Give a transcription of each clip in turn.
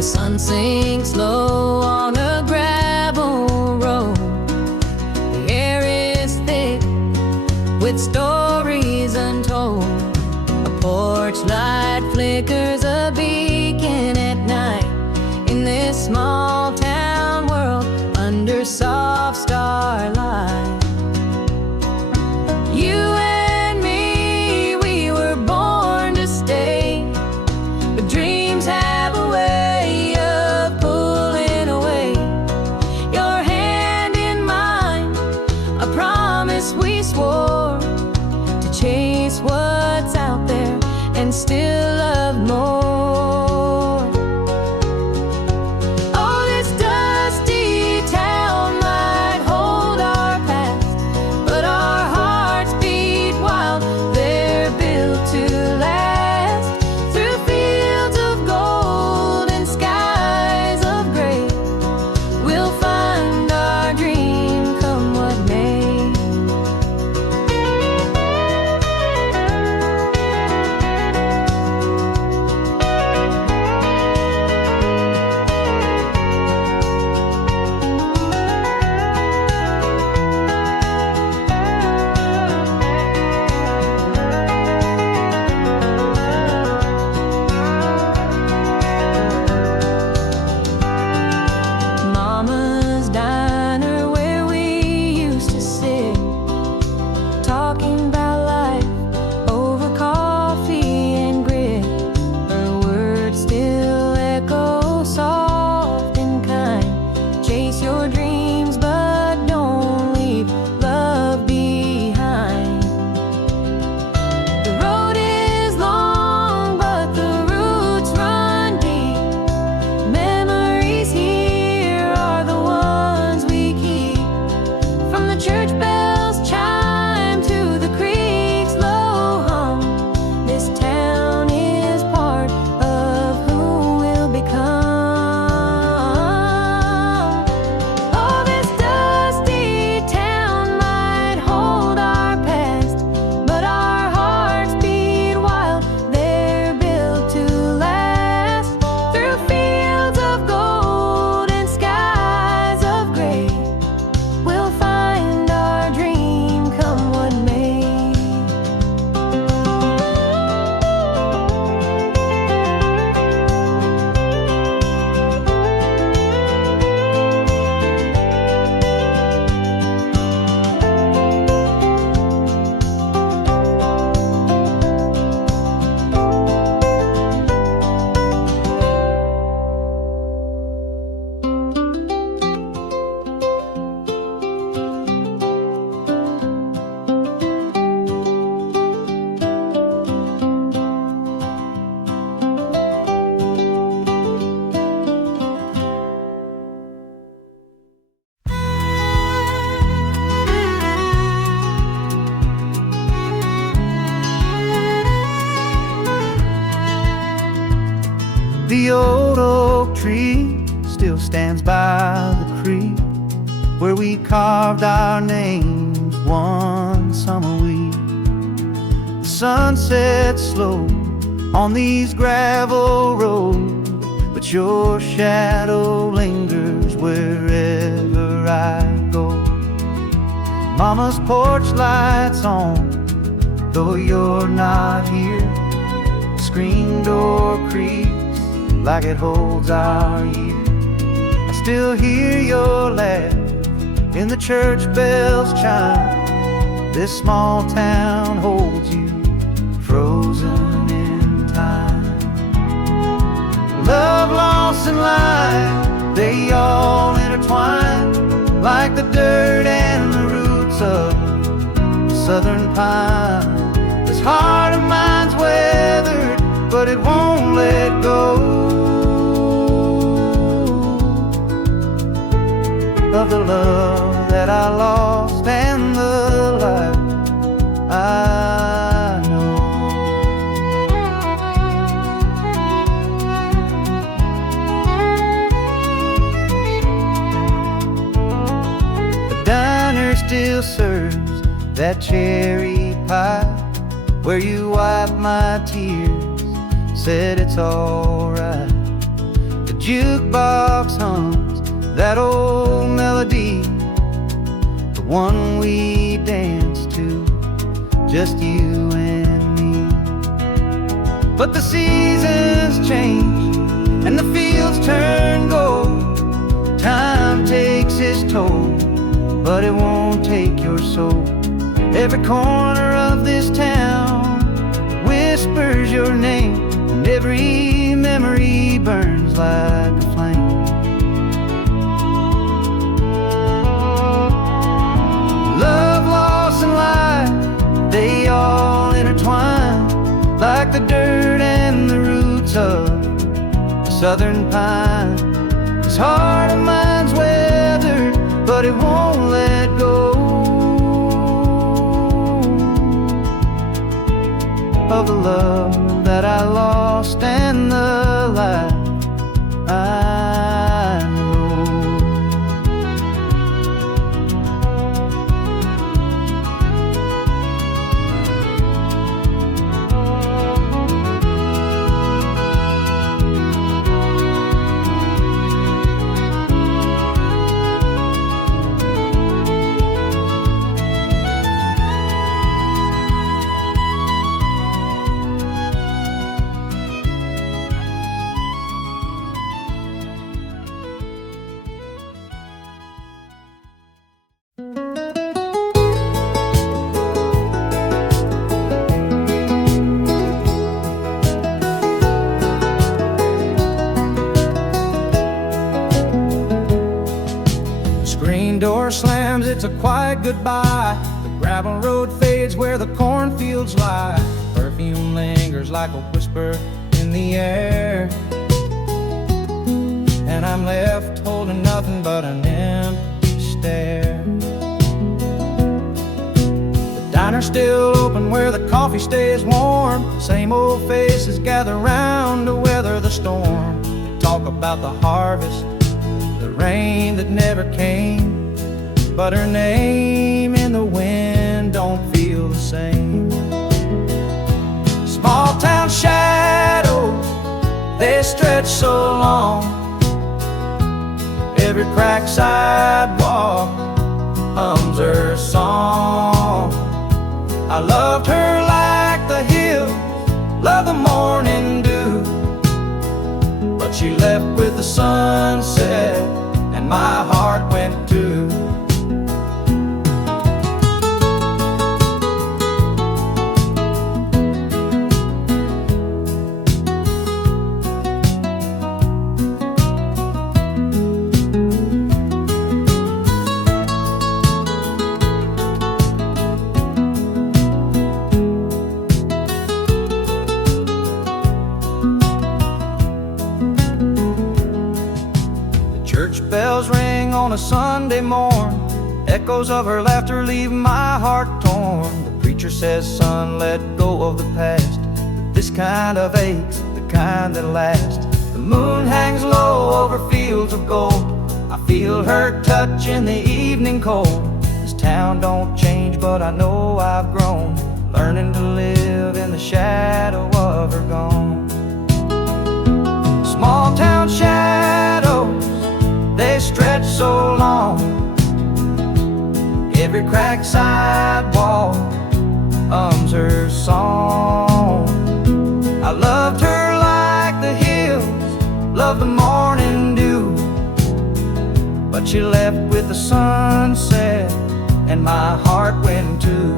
The sun sinks low on a gravel road. The air is thick with stories untold. A porch light flickers a beacon at night in this small town world under soft starlight. You and me, we were born to stay, but dreams have a way of pulling away. Your hand in mine, a promise we swore to chase what's out there and still love more. Oh, this dusty town might hold our past, but our hearts beat wild. They're built to last. Through fields of gold and skies of gray, we'll find our dream come what may. Mama's diner where we used to sit, talking about life over coffee and grit. Her words still echo soft and kind. Chase your dreams, but don't leave love behind. The road is long, but the roots run deep. Memories here are the ones we keep. From the church bells chime to the creek's low hum, this town is part of who we'll become. Oh, this dusty town might hold our past, but our hearts beat wild. They're built to last. Through fields of gold and skies of gray, we'll find our dream come what may. The old oak tree still stands by the creek where we carved our names one summer week. The sun sets slow on these gravel roads, but your shadow lingers wherever I go. Mama's porch lights on, though you're not here. The screen door creaks like it holds our year. I still hear your laugh in the church bells chime. This small town holds you frozen in time. Love, loss, and life, they all intertwine like the dirt and the roots of southern pine. This heart of mine's weathered, but it won't let go of the love that I lost and the life I know. The diner still serves that cherry pie where you wiped my tears, said it's alright. The jukebox hums that old melody, the one we danced to, just you and me. But the seasons change and the fields turn gold. Time takes its toll, but it won't take your soul. Every corner of this town whispers your name, and every memory burns like a flame. Love, loss, and life, they all intertwine like the dirt and the roots of the southern pine. This heart of mine's weathered, but it won't let go of the love that I lost and the life I know. Door slams, it's a quiet goodbye. The gravel road fades where the cornfields lie. Perfume lingers like a whisper in the air, and I'm left holding nothing but an empty stare. The diner's still open where the coffee stays warm. Same old faces gather round to weather the storm. They talk about the harvest, the rain that never came, but her name in the wind don't feel the same. Small town shadows, they stretch so long. Every cracked sidewalk hums her song. I loved her like the hills love the morning dew, but she left with the sunset and my heart went too. Bells ring on a Sunday morn. Echoes of her laughter leave my heart torn. The preacher says, son, let go of the past. But this kind of ache's the kind that lasts. The moon hangs low over fields of gold. I feel her touch in the evening cold. This town don't change, but I know I've grown, learning to live in the shadow of her gone. Small town shadows, they stretch so long. Every cracked sidewalk hums her song. I loved her like the hills love the morning dew, but she left with the sunset and my heart went too.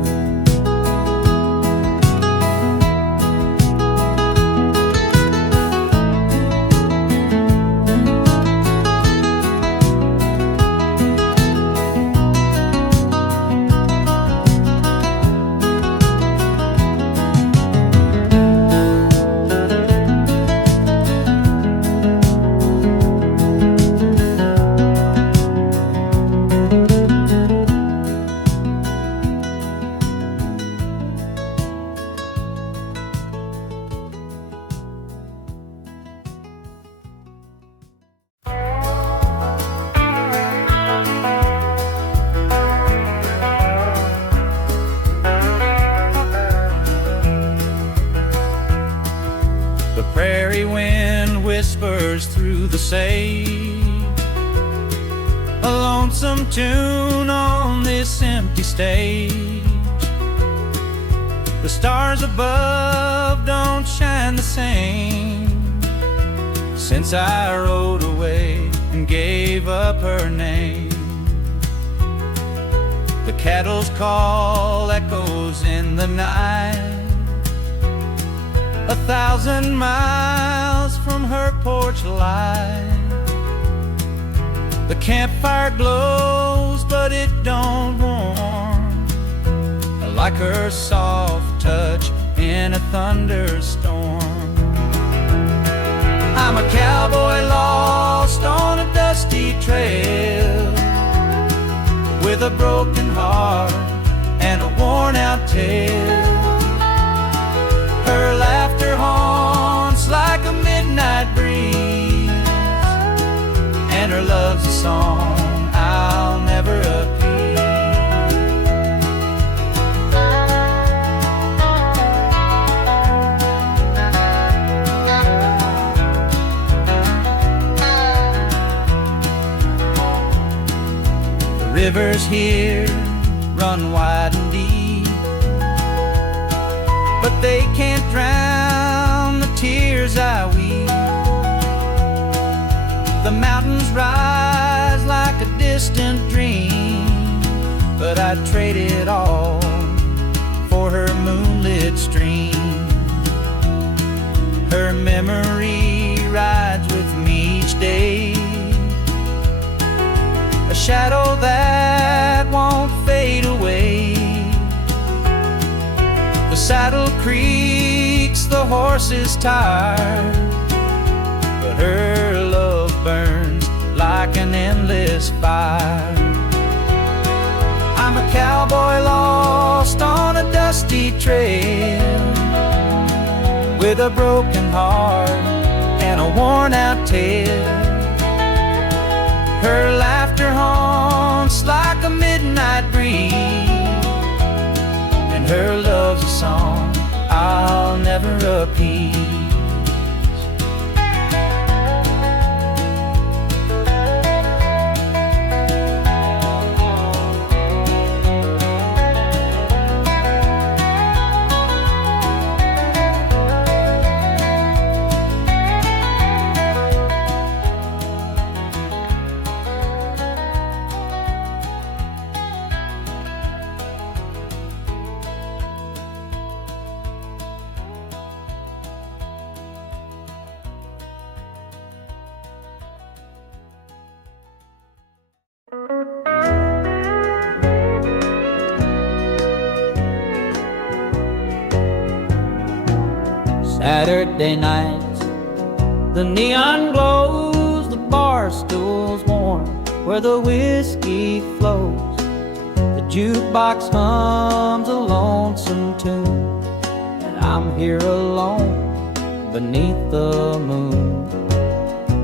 prairie wind whispers through the sage, a lonesome tune on this empty stage. The stars above don't shine the same since I rode away and gave up her name. The cattle's call echoes in the night, 1,000 miles from her porch light. The campfire glows, but it don't warm like her soft touch in a thunderstorm. I'm a cowboy lost on a dusty trail, with a broken heart and a worn-out tail. Her laughter haunts like a midnight breeze, and her love's a song I'll never appease. The rivers here run wide and deep, but they can't drown the tears I weep. The mountains rise like a distant dream, but I'd trade it all for her moonlit stream. Her memory rides with me each day, a shadow that won't fade away. The saddle creaks, the horse is tired, but her love burns like an endless fire. I'm a cowboy lost on a dusty trail, with a broken heart and a worn-out tail. Her laughter haunts like a midnight breeze, and her love's a song I'll never appease. Saturday nights, the neon glows, the bar stool's warm where the whiskey flows. The jukebox hums a lonesome tune, and I'm here alone beneath the moon.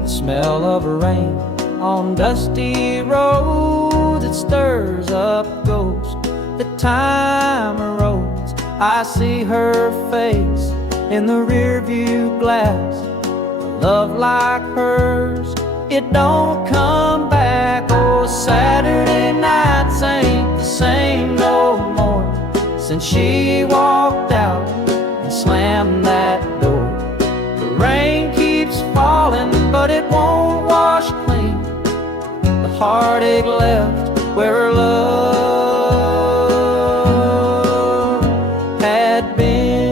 The smell of rain on dusty roads, it stirs up ghosts. The time erodes, I see her face in the rearview glass. Love like hers, it don't come back. Oh, Saturday nights ain't the same no more since she walked out and slammed that door. The rain keeps falling, but it won't wash clean the heartache left where her love had been.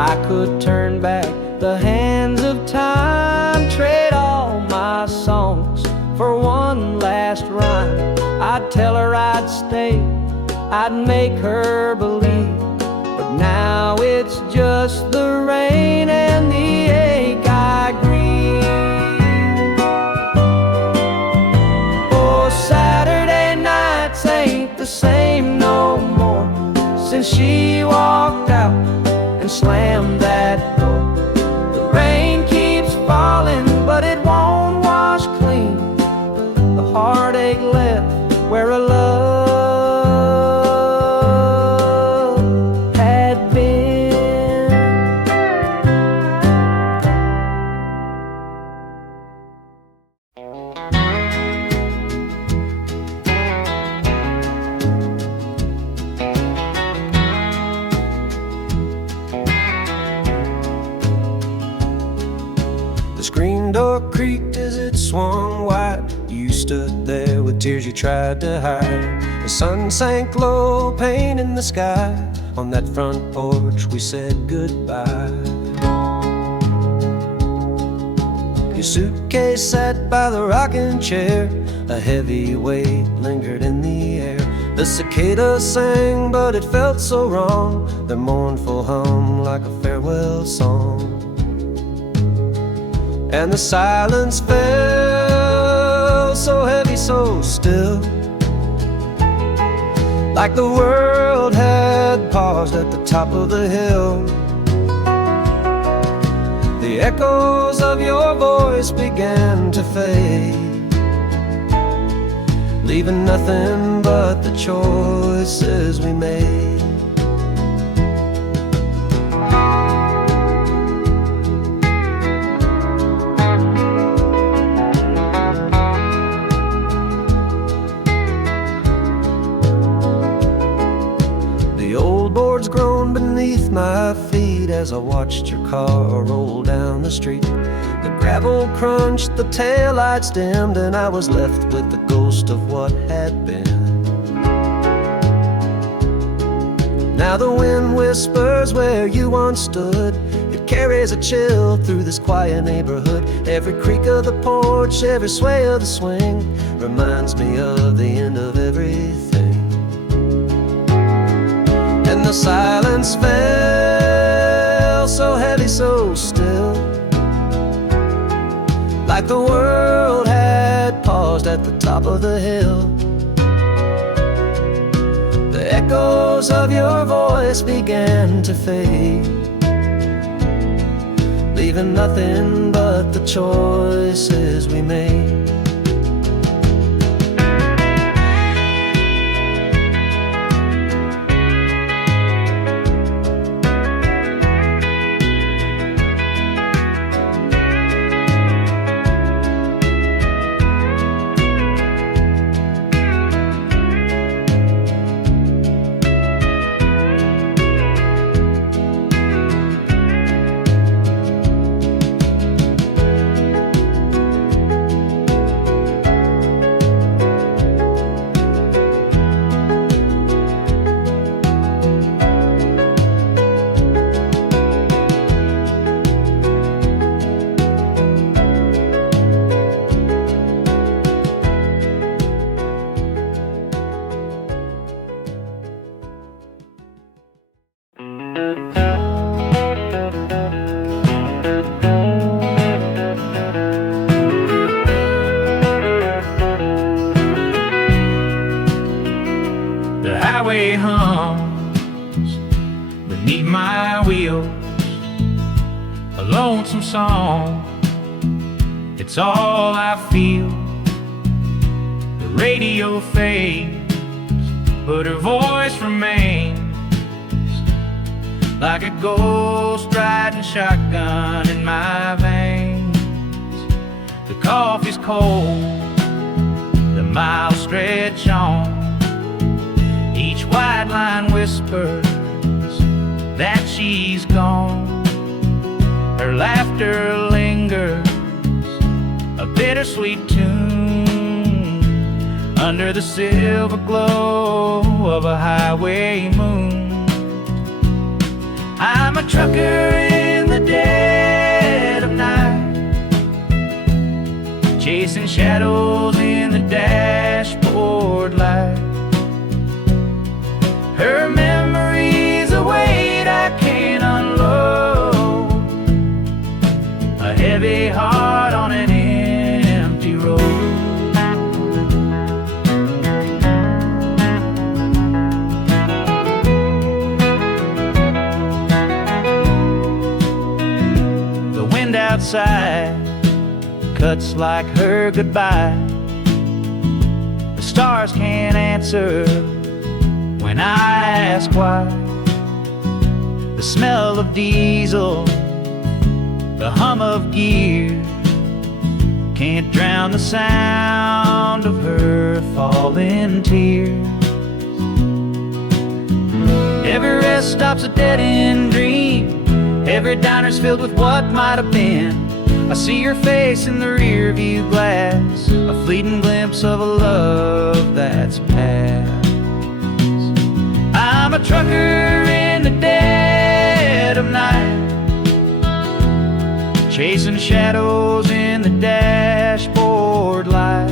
I could turn back the hands of time, trade all my songs for one last rhyme. I'd tell her I'd stay, I'd make her believe, but now it's just the rain and the ache I grieve. Oh, Saturday nights ain't the same no more since she walked out and slammed that door. The rain keeps falling, but it won't wash clean the heartache left where a love had been. The screen door creaked as it swung wide. You stood there with tears you tried to hide. The sun sank low, pain in the sky. On that front porch we said goodbye. Your suitcase sat by the rocking chair. A heavy weight lingered in the air. The cicadas sang, but it felt so wrong. Their mournful hum like a farewell song. And the silence fell so heavy, so still, like the world had paused at the top of the hill. The echoes of your voice began to fade, leaving nothing but the choices we made. Grown beneath my feet as I watched your car roll down the street. The gravel crunched, the taillights dimmed, and I was left with the ghost of what had been. Now the wind whispers where you once stood. It carries a chill through this quiet neighborhood. Every creak of the porch, every sway of the swing reminds me of the end of everything. And the silence fell so heavy, so still, like the world had paused at the top of the hill. The echoes of your voice began to fade, leaving nothing but the choices we made. highway hums beneath my wheels, a lonesome song, it's all I feel. The radio fades, but her voice remains, like a ghost riding shotgun in my veins. The coffee's cold, the miles stretch on, each white line whispers that she's gone. Her laughter lingers, a bittersweet tune, under the silver glow of a highway moon. I'm a trucker outside cuts like her goodbye. The stars can't answer when I ask why. The smell of diesel, the hum of gear, can't drown the sound of her falling tears. Every rest stop's a dead-end dream. Every diner's filled with what might have been. I see your face in the rearview glass, a fleeting glimpse of a love that's past. I'm a trucker in the dead of night, chasing shadows in the dashboard light.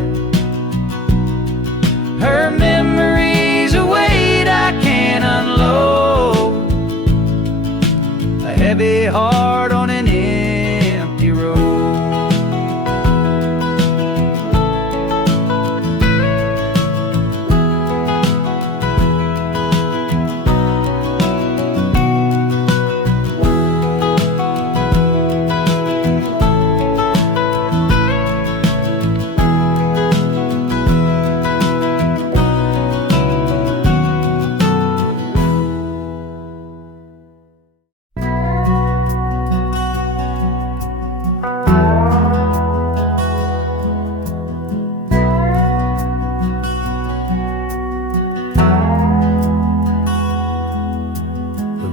Her memories a weight I can't unload, a heavy heart on an empty road.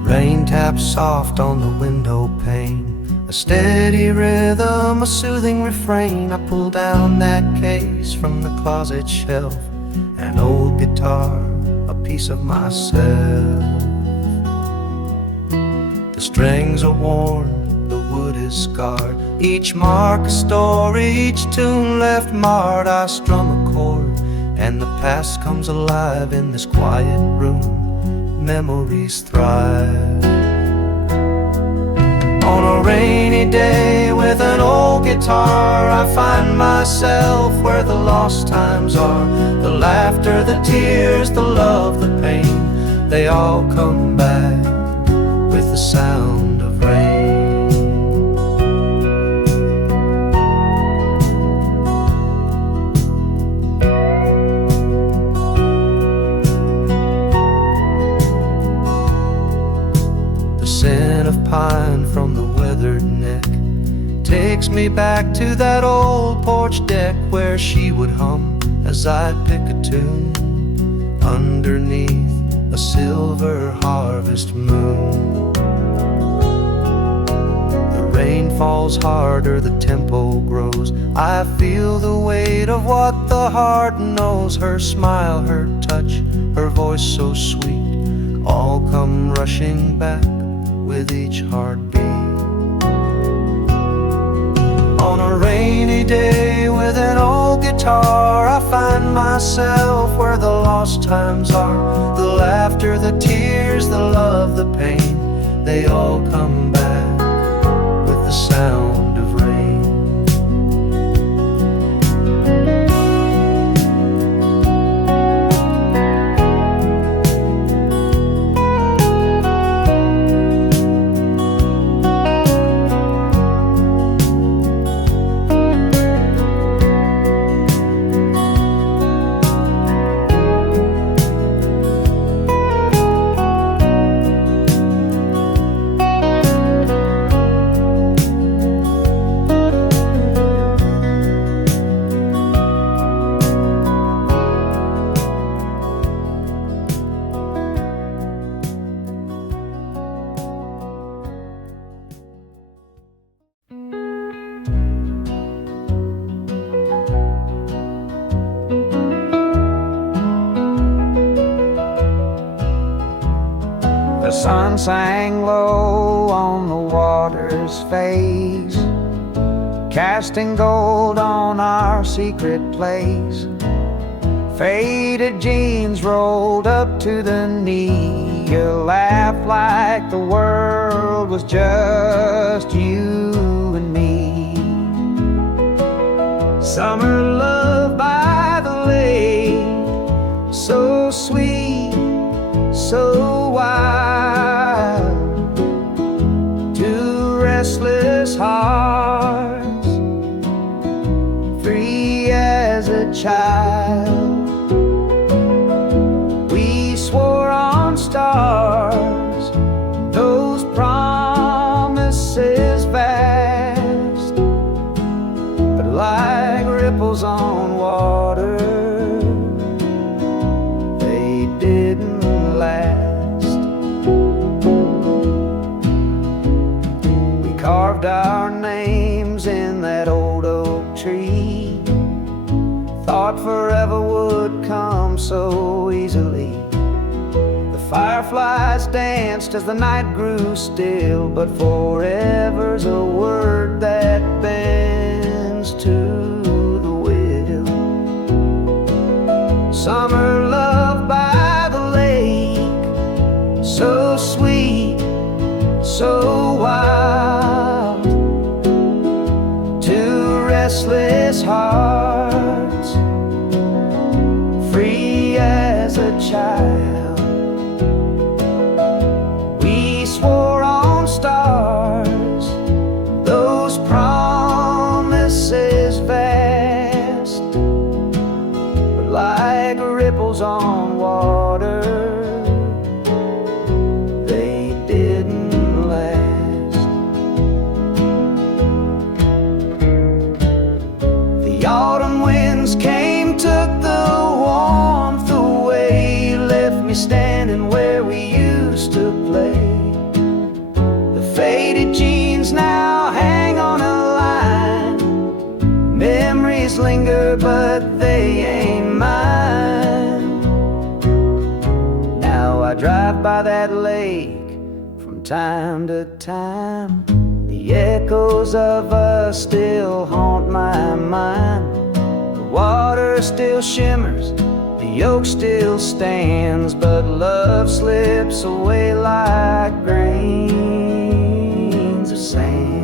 Rain taps soft on the window pane, a steady rhythm, a soothing refrain. I pull down that case from the closet shelf, an old guitar, a piece of myself. The strings are worn, the wood is scarred, each mark a story, each tune left marred. I strum a chord, and the past comes alive in this quiet room. Memories thrive. On a rainy day with an old guitar, I find myself where the lost times are. The laughter, the tears, the love, the pain, they all come back with the sound of rain. Scent of pine from the weathered neck takes me back to that old porch deck where she would hum as I'd pick a tune underneath a silver harvest moon. The rain falls harder, the tempo grows. I feel the weight of what the heart knows. Her smile, her touch, her voice so sweet, all come rushing back with each heartbeat. On a rainy day with an old guitar, I find myself where the lost times are. The laughter, the tears, the love, the pain, they all come back with the sound of rain. The sun sang low on the water's face, casting gold on our secret place. Faded jeans rolled up to the knee. You laughed like the world was just you and me. Summer love by the lake, so sweet, so wild. Two restless hearts child. We swore on stars, those promises vast, but like ripples on water, they didn't last. We carved our names in that old oak tree, thought forever would come so easily. The fireflies danced as the night grew still, but forever's a word that bends to the will. Summer love by the lake, so sweet, so wild, two restless hearts, free as a child. We swore on stars, those promises vast, but like ripples on water, they didn't last. The autumn winds came, took the warmth away, left me standing where we used to play. The faded jeans now hang on a line, memories linger but they ain't mine. Now I drive by that lake from time to time, the echoes of us still haunt my mind. The water still shimmers, the oak still stands, but love slips away like grains of sand.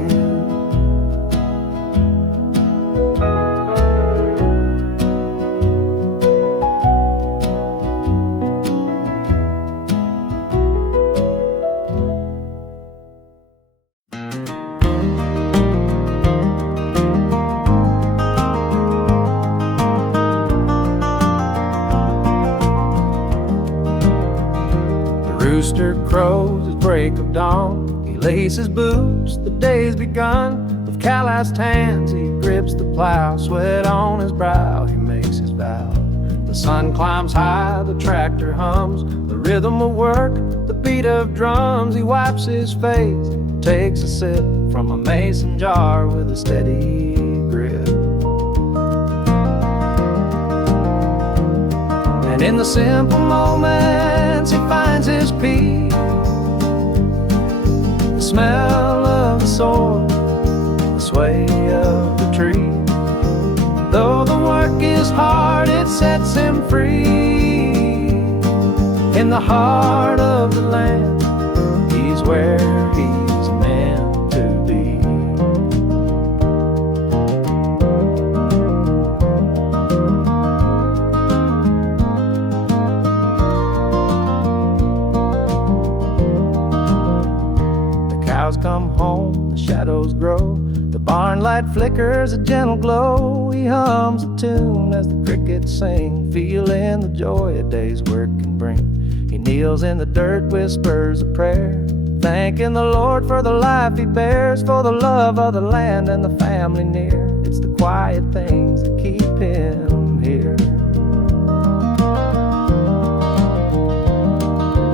Rooster crows at break of dawn. He laces his boots, the day's begun. With calloused hands he grips the plow, sweat on his brow, he makes his vow. The sun climbs high, the tractor hums, the rhythm of work, the beat of drums. He wipes his face, takes a sip from a mason jar with a steady grip. And in the simple moments he finds his peace, the smell of the soil, the sway of the tree. Though the work is hard, it sets him free. In the heart of the land, he's where he's meant to be. Cows come home, the shadows grow, the barn light flickers a gentle glow. He hums a tune as the crickets sing, feeling the joy a day's work can bring. He kneels in the dirt, whispers a prayer, thanking the Lord for the life he bears, for the love of the land and the family near. It's the quiet things that keep him here.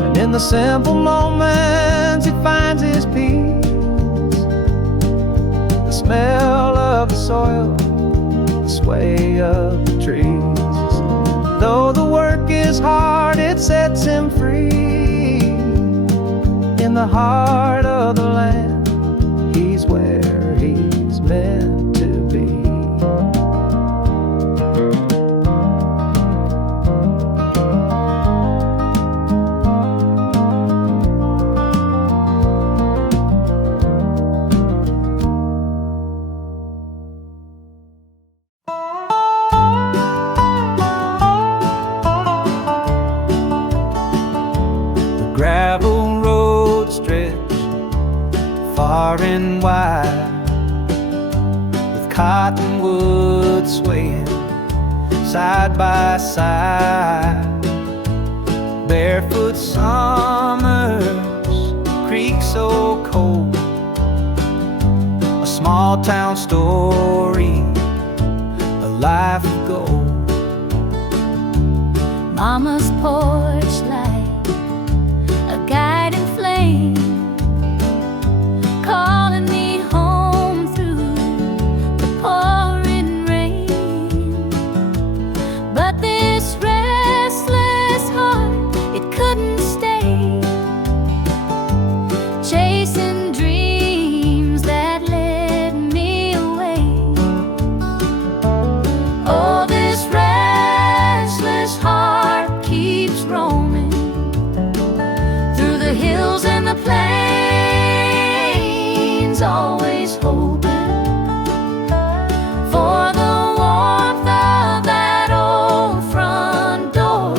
And in the simple moments he finds his peace, the smell of the soil, the sway of the trees. Though the work is hard, it sets him free. In the heart of the land, he's where he's meant to be. Gravel road stretch far and wide, with cottonwood swaying side by side. Barefoot summers, creek so cold, a small town story, a life of gold. Mama's porch light, a guiding flame, calling me home through the pouring rain. But this restless heart, it couldn't stay, chasing dreams that led me away. Oh, this restless heart keeps roaming through the hills and the plains, always hoping for the warmth of that old front door.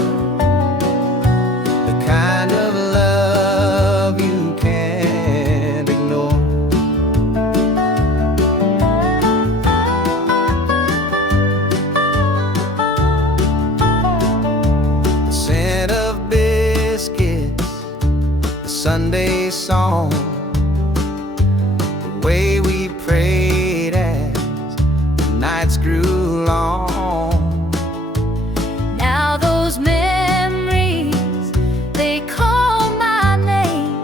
The kind of love you can't ignore. The scent of biscuits, the Sunday song, the way we prayed as the nights grew long. Now those memories, they call my name,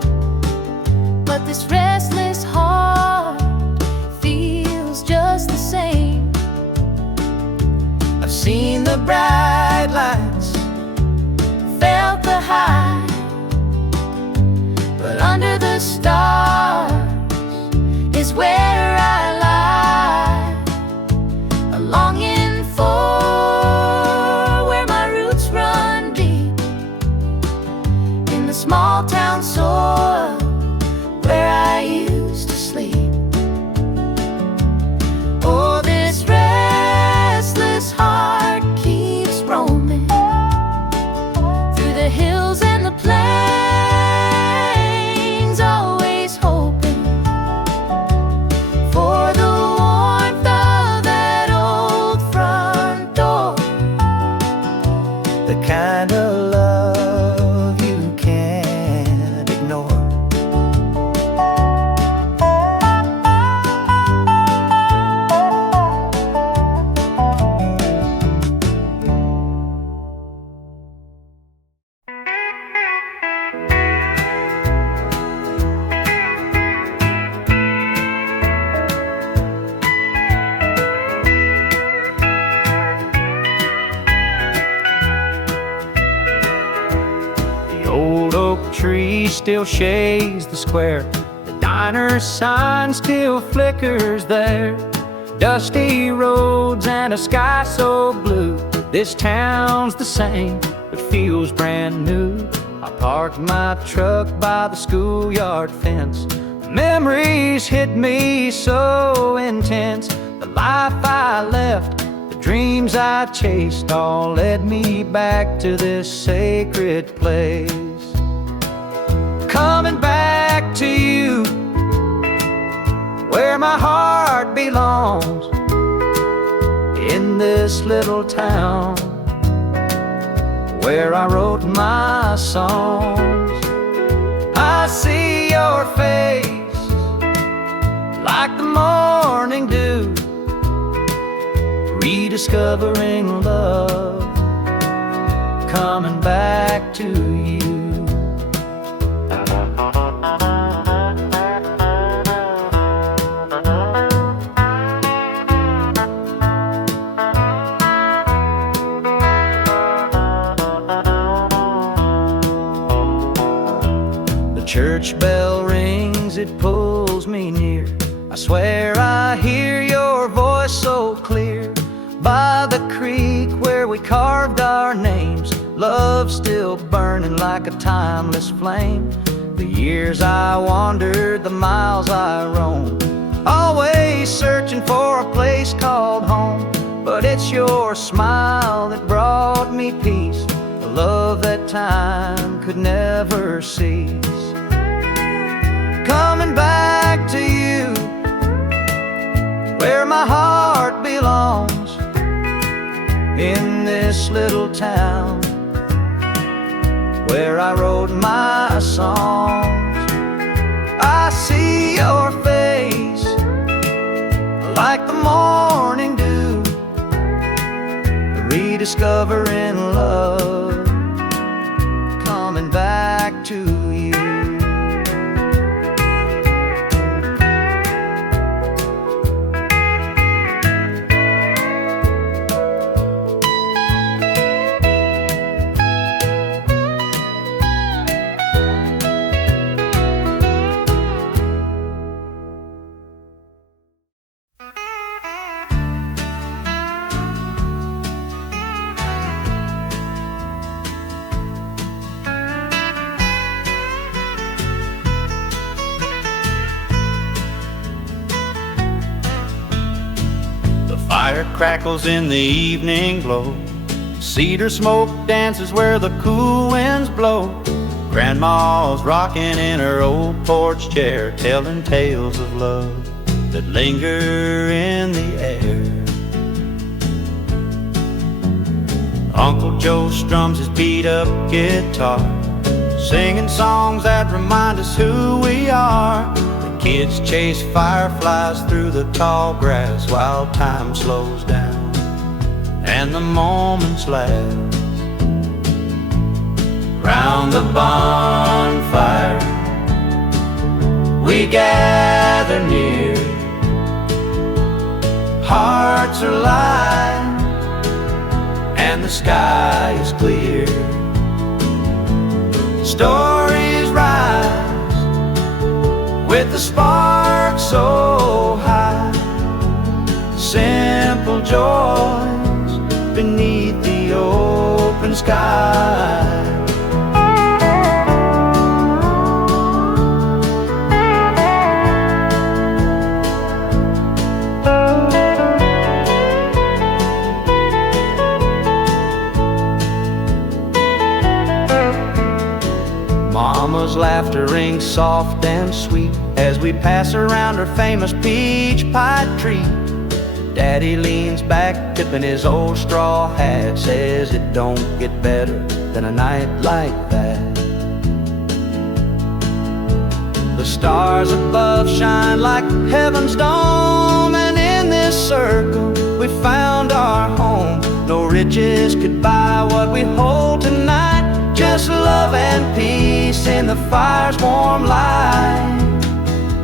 but this restless heart feels just the same. I've seen the bright lights, Felt the high, but under the stars is where I lie, a longing for where my roots run deep, in the small town soil where I used to sleep. Oh, this restless heart keeps roaming through the hills and the plains, always hoping for the warmth of that old front door. the kind of love you can't ignore. The old oak tree still shades the square, the diner sign still flickers there. Dusty roads and a sky so blue, this town's the same but feels brand new. I parked my truck by the schoolyard fence. Memories hit me so intense. The life I left, the dreams I chased, all led me back to this sacred place. Coming back to you, where my heart belongs, in this little town where I wrote my songs. I see your face like the morning dew, rediscovering love, coming back to you. Church bell rings, it pulls me near. I swear I hear your voice so clear. By the creek where we carved our names, love still burning like a timeless flame. The years I wandered, the miles I roamed, always searching for a place called home. But it's your smile that brought me peace, a love that time could never cease. Coming back to you, where my heart belongs, in this little town where I wrote my songs. I see your face like the morning dew, rediscovering love, coming back to you. Fire crackles in the evening glow. Cedar smoke dances where the cool winds blow. Grandma's rocking in her old porch chair, telling tales of love that linger in the air. Uncle Joe strums his beat-up guitar, singing songs that remind us who we are. Kids chase fireflies through the tall grass while time slows down and the moments last. Round the bonfire we gather near. Hearts are light and the sky is clear. Stories rise with the spark so high, simple joys beneath the open sky. Mama's laughter rings soft and sweet as we pass around her famous peach pie tree. Daddy leans back, tipping his old straw hat, says it don't get better than a night like that. The stars above shine like heaven's dome, and in this circle we found our home. No riches could buy what we hold tonight, just love and peace in the fire's warm light.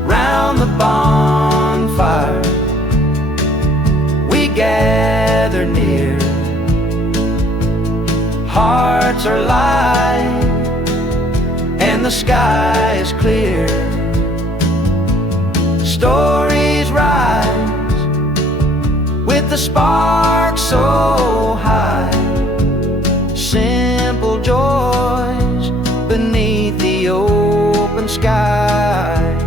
Round the bonfire we gather near. Hearts are light and the sky is clear. Stories rise with the spark so high, simple joys beneath the open sky.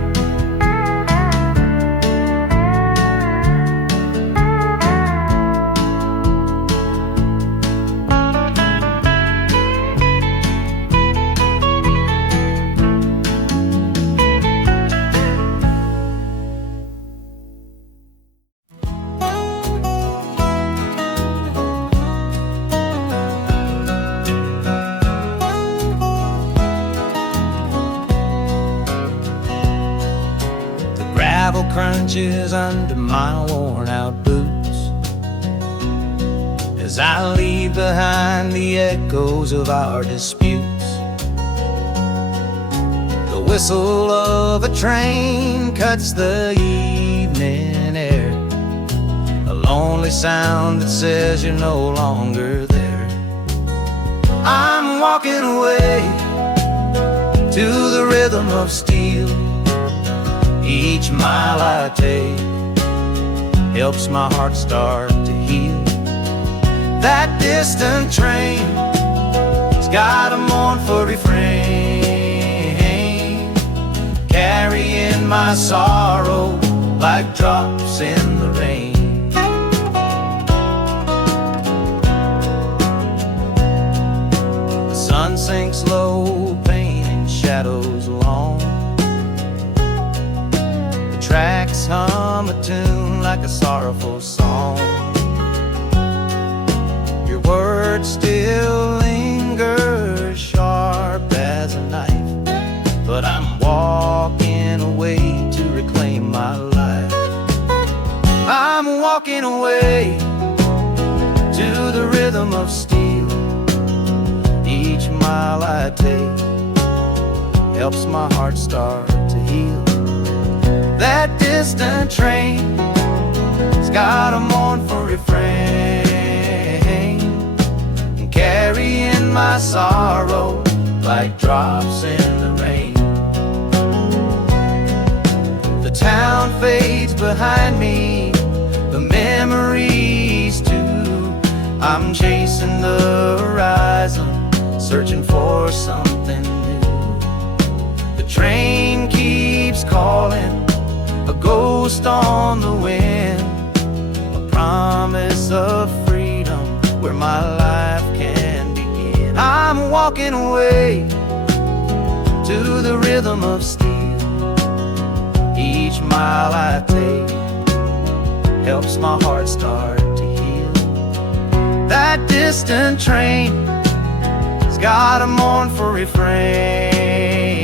Crunches under my worn-out boots as I leave behind the echoes of our disputes. The whistle of a train cuts the evening air, a lonely sound that says you're no longer there. I'm walking away to the rhythm of steel. Each mile I take helps my heart start to heal. That distant train's got a mournful refrain, carrying my sorrow like drops in the rain. The sun sinks low, painting shadows long. Tracks hum a tune like a sorrowful song. You're word still lingers sharp as a knife, but I'm walking away to reclaim my life. I'm walking away to the rhythm of steel. Each mile I take helps my heart start to heal. That distant train's got a mournful refrain, and carrying my sorrow like drops in the rain. The town fades behind me, the memories too. I'm chasing the horizon, searching for something new. The train keeps calling, a ghost on the wind, a promise of freedom where my life can begin. I'm walking away to the rhythm of steel. Each mile I take helps my heart start to heal. That distant train's got a mournful refrain,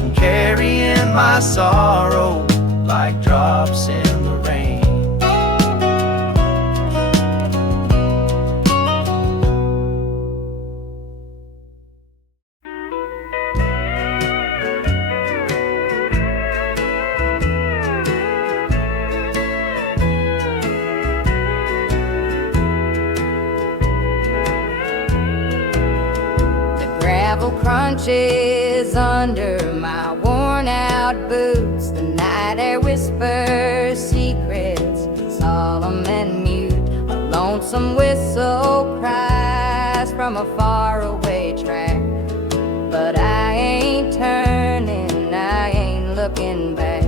and carrying my sorrow like drops in the rain. Gravel crunches under my worn-out boots. The night air whispers secrets, solemn and mute. A lonesome whistle cries from a faraway track. But I ain't turning, I ain't looking back.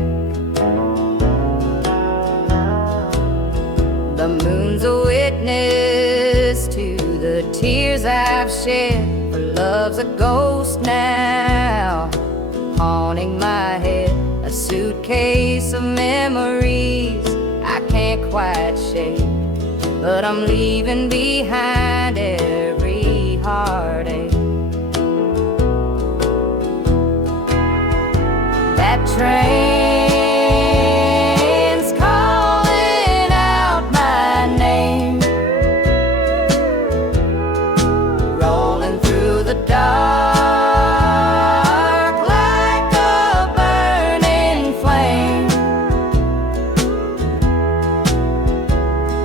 The moon's a witness to the tears I've shed. Love's a ghost now, haunting my head. A suitcase of memories I can't quite shake, but I'm leaving behind every heartache. That train's calling out my name, rolling through the dark like a burning flame.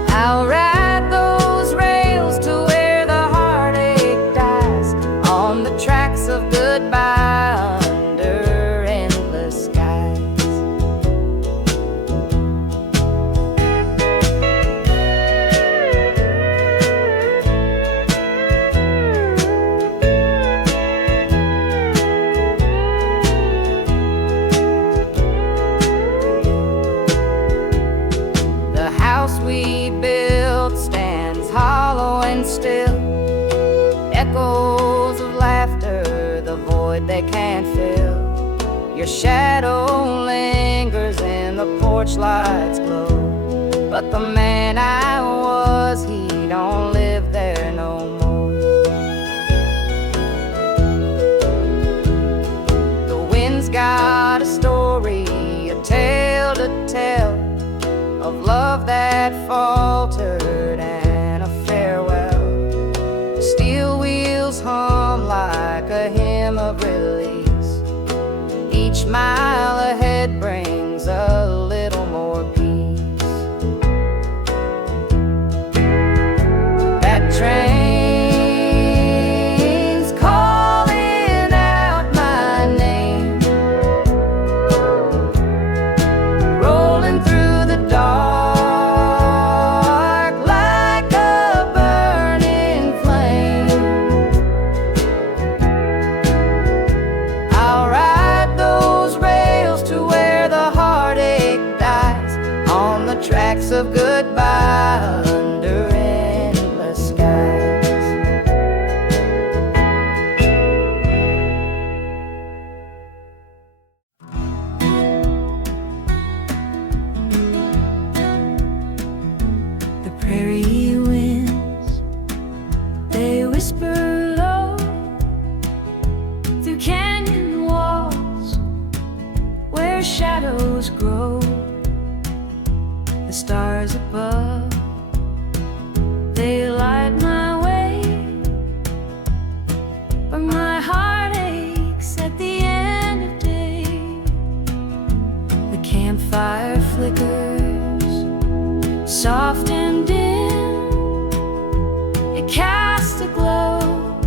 I'll ride those rails to where the heartache dies, on the tracks of goodbye under endless skies. The house we built stands hollow and still, echoes of laughter, the void they can't fill. Your shadow lingers in the porch light's glow, but the man I was, he don't live there no more. The wind's got a story, a tale to tell, of love that faltered and a farewell. Steel wheels hum like a hymn of release. Each mile ahead brings a little more peace. That train's calling out my name, rolling through the dark like a burning flame. I'll ride those rails to where the heartache dies, on the tracks of goodbye under endless skies. The prairie winds stars above, they light my way. But my heart aches at the end of day. The campfire flickers, soft and dim. It casts a glow,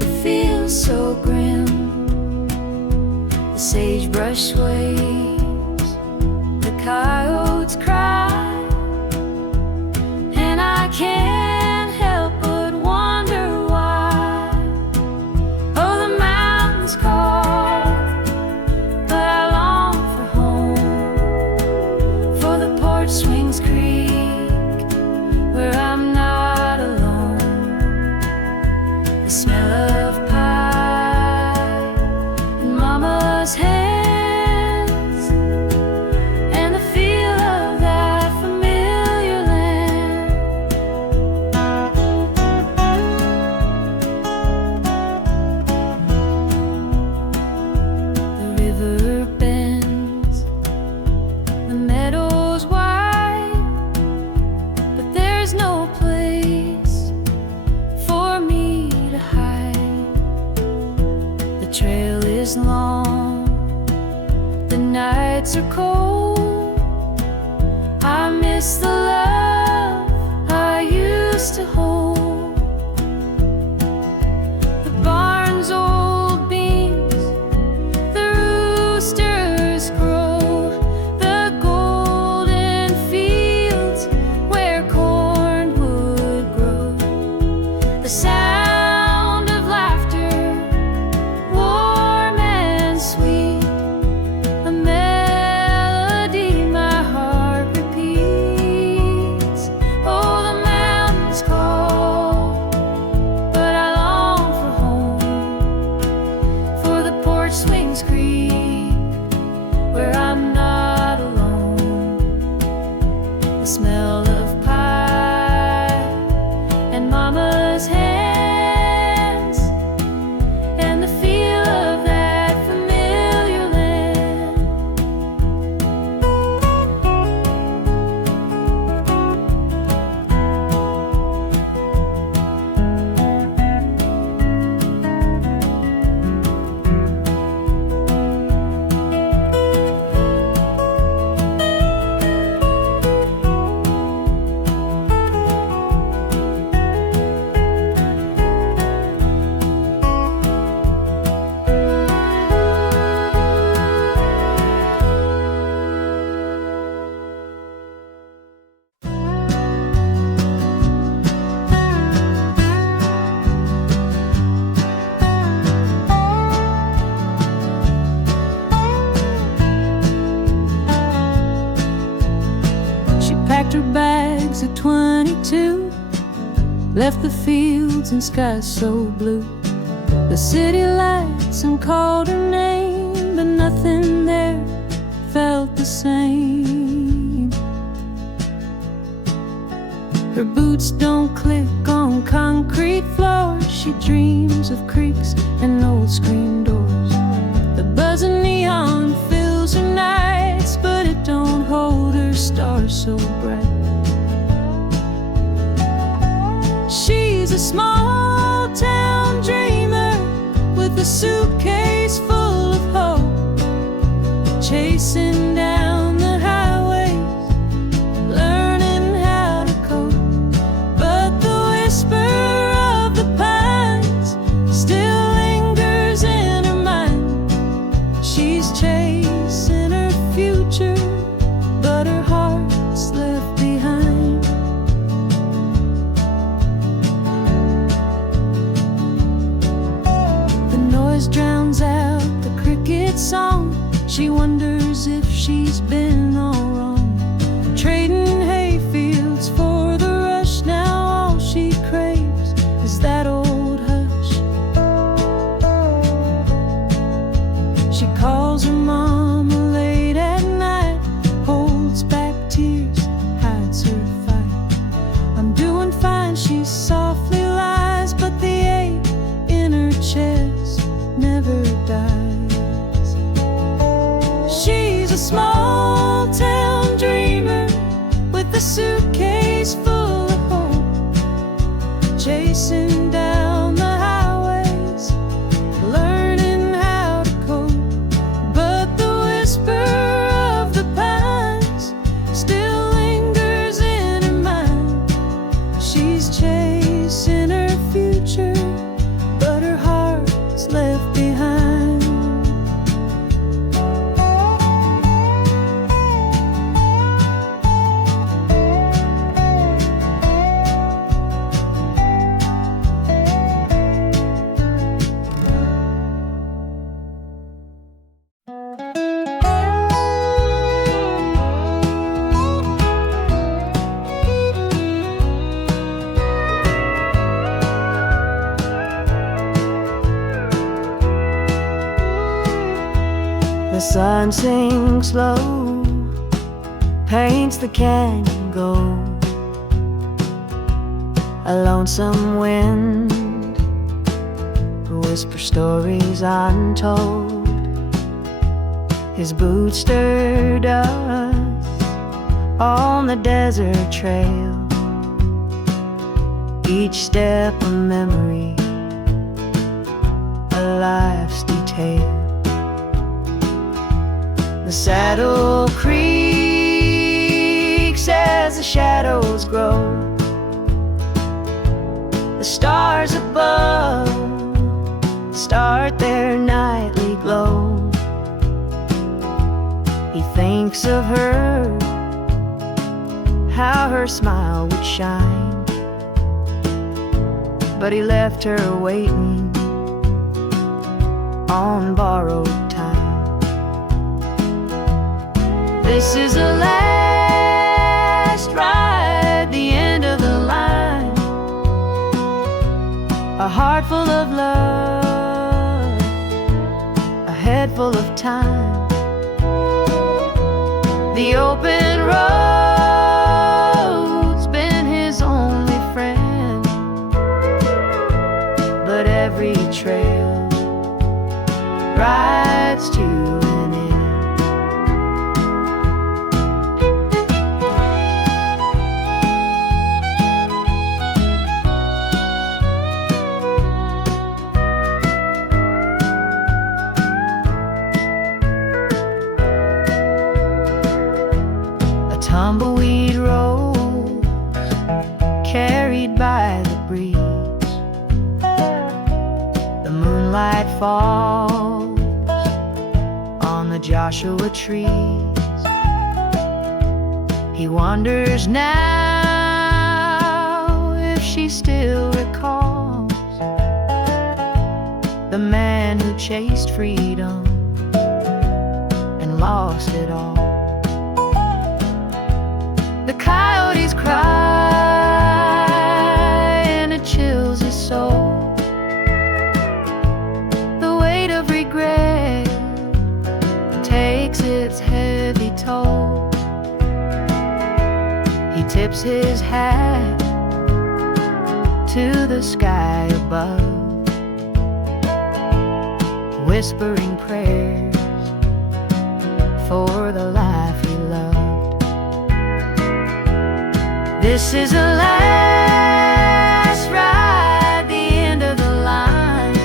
it feels so grim. The sagebrush sways, the coyotes cry, and I can't help but wonder why. Oh, the mountains call, but I long for home, for the porch swings creak, where I'm not alone. The smell of pie in Mama's hands, and the feel of that familiar land. The river bends, the meadows wide, but there's no place for me to hide. The trail is long, the nights are cold. I miss the love I used to hold. The barn's old beams, the roosters crow, the golden fields where corn would grow. The sound of laughter, warm and sweet, a melody my heart repeats. Oh, the mountains call, but I long for home, for the porch swings creak, where I'm not alone. The smell of pie and Mama's hands, and the feel of that familiar land. She packed her bags at 22, left the fields and skies so blue, the city lights, and called her name, but nothing there felt the same. Her boots don't click on concrete floors. She dreams of creeks and old screen doors. The buzz of neon fills her nights, but it don't hold her stars so bright. She's a small town dreamer with a suitcase full of hope, chasing down the highways, learning how to cope. But the whisper of the pines still lingers in her mind. She's chasing her future, but her heart's left behind. The noise drowns out the cricket song. She wonders if she sun sinks low, paints the canyon gold. A lonesome wind whispers stories untold. His boots stir dust on the desert trail, each step a memory, a life's detail. The saddle creaks as the shadows grow. The stars above start their nightly glow. He thinks of her, how her smile would shine, but he left her waiting on borrowed time. This is the last ride, the end of the line. A heart full of love, a head full of time. The open road's been his only friend, but every trail rides to an end. A tumbleweed rose carried by the breeze. The moonlight falls on the Joshua trees. He wonders now if she still recalls the man who chased freedom and lost it all. The coyotes cry and it chills his soul. The weight of regret takes its heavy toll. He tips his hat to the sky above, whispering prayers for the life he loved. This is the last ride, the end of the line.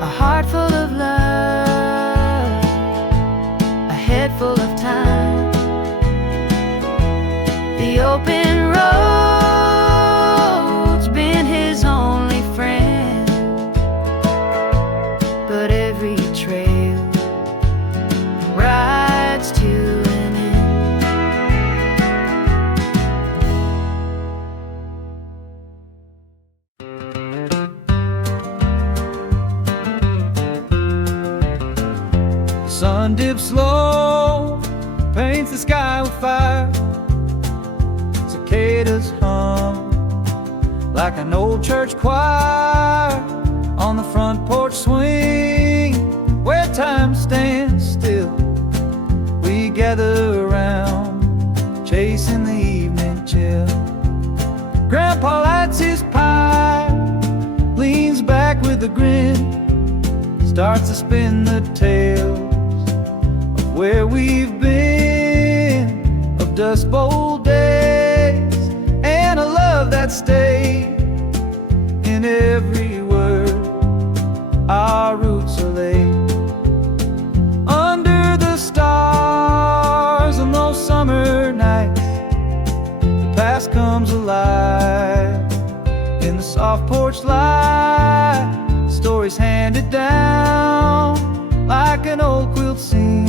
A heart full of love, a head full of time. The open road's been his only friend, but every trail rides to an end. Sun dips low, paints the sky with fire. Cicadas hum like an old church choir on the front porch swing, where time stands still. We gather around, chasing the evening chill. Grandpa lights his pipe, leans back with a grin, starts to spin the tales of where we've been, of Dust Bowl days, and a love that stayed in every word. Our roots are laid under the stars on those summer nights. The past comes alive in the soft porch light. Stories handed down like an old quilt seam,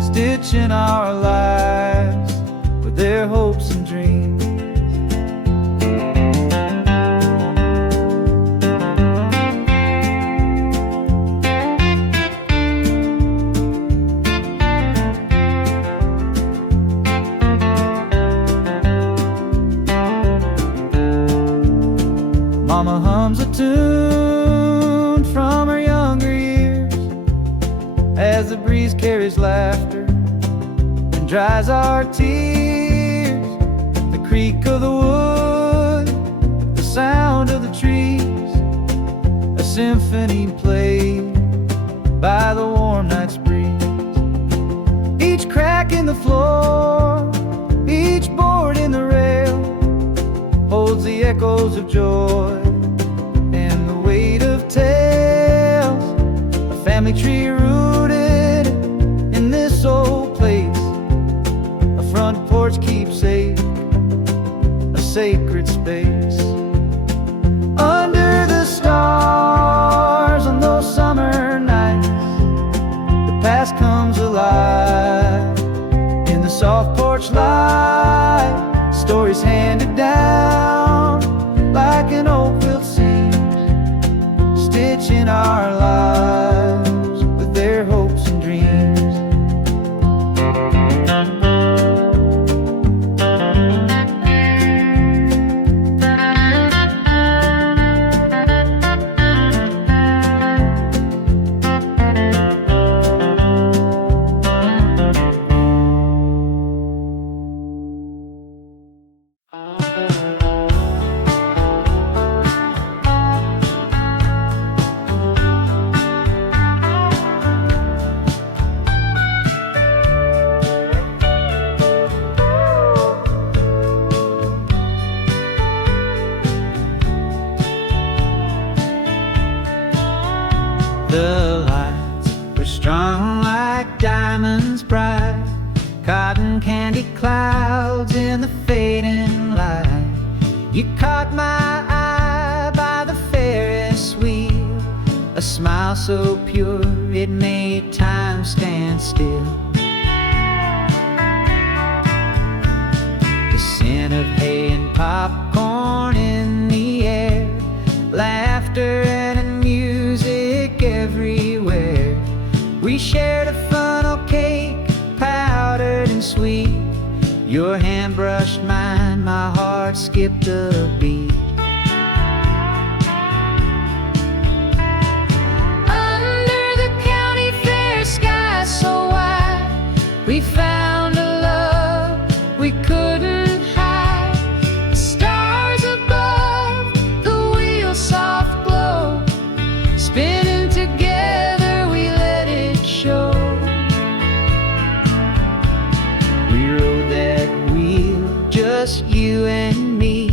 stitching our lives with their hopes and dreams. Mama hums a tune from her younger years, his laughter and dries our tears. The creak of the wood, the sound of the trees, a symphony played by the warm night's breeze. Each crack in the floor, each board in the rail holds the echoes of joy and the weight of tales. A family tree rooted in this old place, a front porch keepsake, a sacred space. Under the stars on those summer nights, the past comes alive in the soft porch light. Stories handed down like an old quilt seam, stitching our lives with their hopes and dreams. The lights were strung like diamonds bright, cotton candy clouds in the fading light. You caught my eye by the Ferris wheel, a smile so pure it made time stand still. The scent of hay and popcorn in the air, laughter and music everywhere. We shared a funnel cake, powdered and sweet. Your hand brushed mine, my heart skipped a beat. Under the county fair sky so wide, we found a love we couldn't hide. The stars above, the wheel's soft glow, spinning together we let it show. We rode that wheel, just you and me.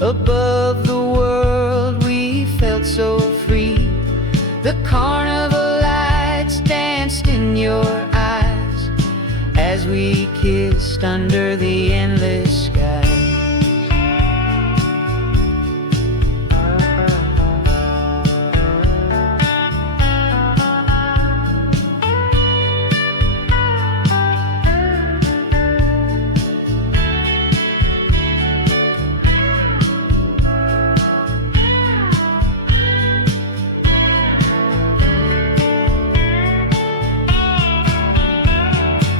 Above the world we felt so free. The carnival lights danced in your eyes as we kissed under the endless sky.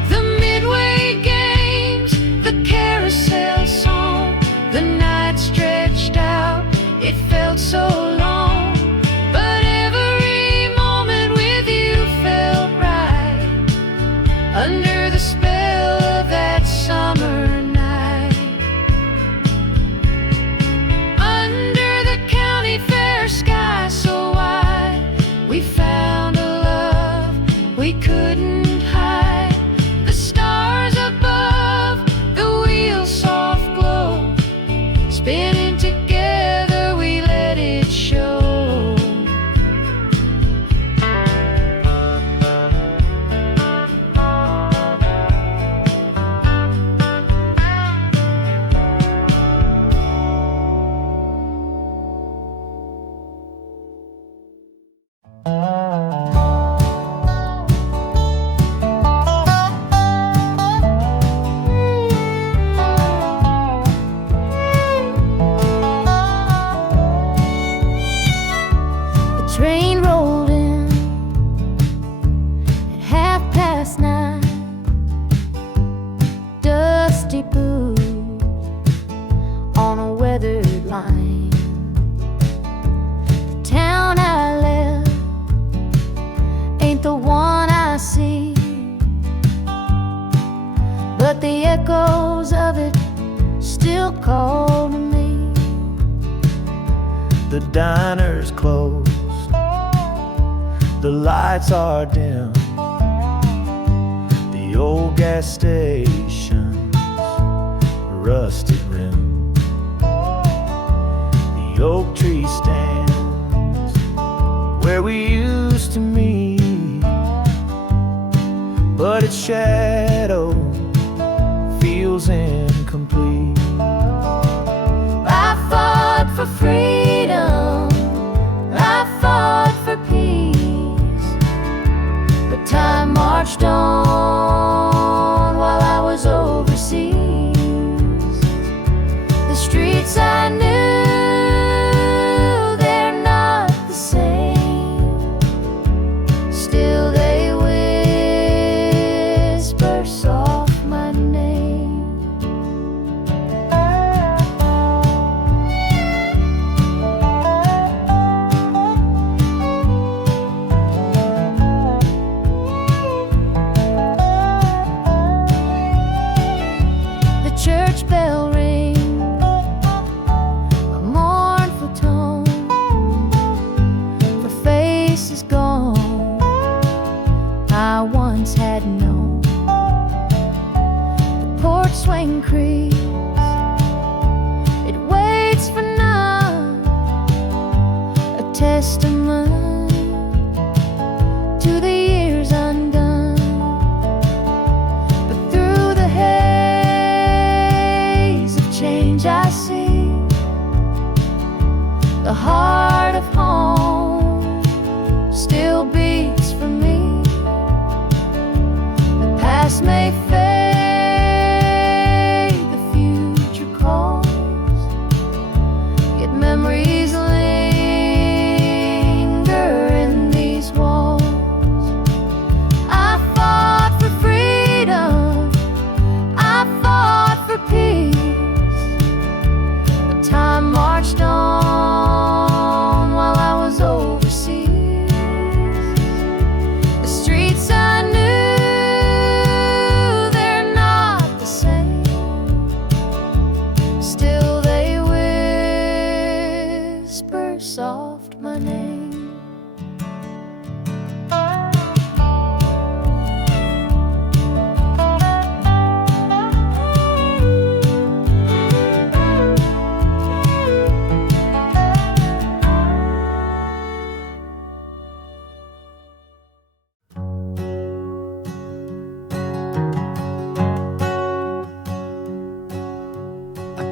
The Midway Games, the carousel song, the night stretched out, it felt so long. But every moment with you felt right, under the spell of that summer night. Under the county fair sky so wide, we found a love we couldn't hide. The stars above, the wheel's soft glow, spinning together we let it show. but the echoes of it still call to me. The diner's closed, the lights are dim, the old gas station's rusted rim. The oak tree stands where we used to meet, but its shadow feels incomplete. I fought for freedom, I fought for peace, but time marched on while I was overseas. The streets I knew, they're not the same. Still they whisper soft my name. The church bell rings, a mournful tone, for faces gone I once had known. The porch swing creaks, it waits for none, a testament to the years undone. But through the haze of change I see the heart of home still beats for me. The past may fade, the future calls, yet memories linger in these walls. I fought for freedom, I fought for peace, but time marched on while I was overseas. The streets I knew, they're not the same. Still they whisper soft my name.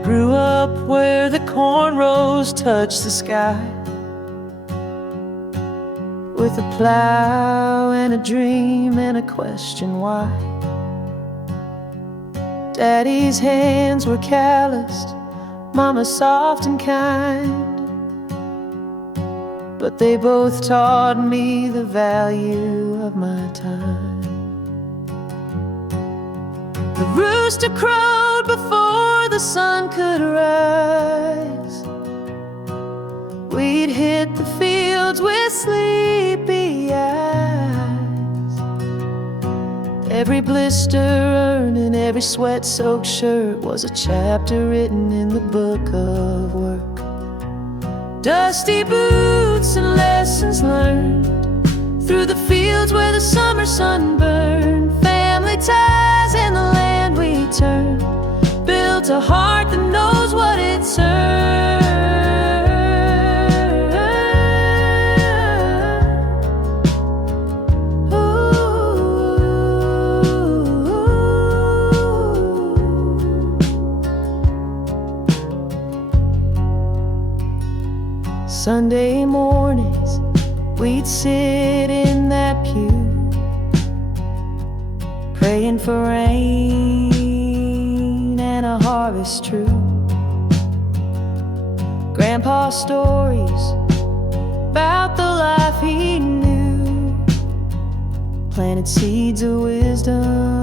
Grew up where the cornrows touch the sky, with a plow and a dream and a question why. Daddy's hands were calloused, Mama soft and kind, but they both taught me the value of my time. The rooster crowed before the sun could rise. We'd hit the fields with sleepy eyes. Every blister earned and every sweat-soaked shirt was a chapter written in the book of work. Dusty boots and lessons learned through the fields where the summer sun burned. Family ties and the land we turned built a heart that knows what it's earned. Sunday mornings, we'd sit in that pew, praying for rain and a harvest true. Grandpa's stories about the life he knew planted seeds of wisdom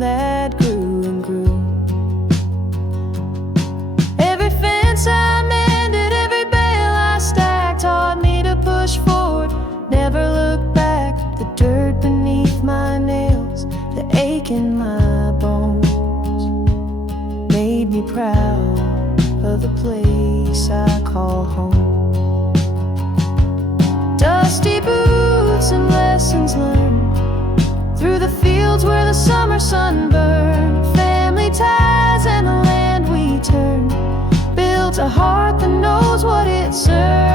that grew and grew. Every fence I mended, every bale I stacked taught me to push forward, never look back. The dirt beneath my nails, the ache in my bones, me proud of the place I call home. Dusty boots and lessons learned through the fields where the summer sun burned. Family ties and the land we turned built a heart that knows what it serves.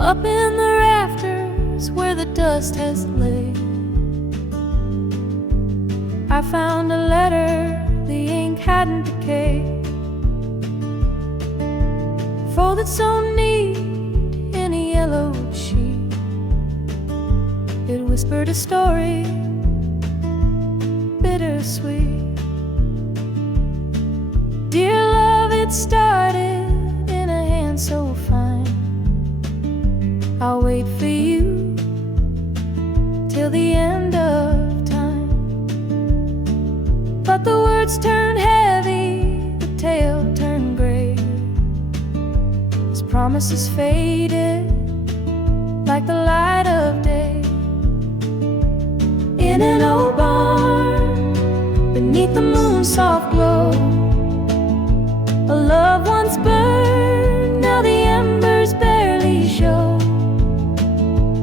Up in the rafters where the dust has laid, I found a letter, the ink hadn't decayed, folded so neat in a yellow sheet. It whispered a story, bittersweet. Dear love, it started in a hand so fine. I'll wait for you till the end of time. But the words turned heavy, the tale turned gray. His promises faded like the light of day. In an old barn, beneath the moon's soft glow, a love once burned, now the embers barely show.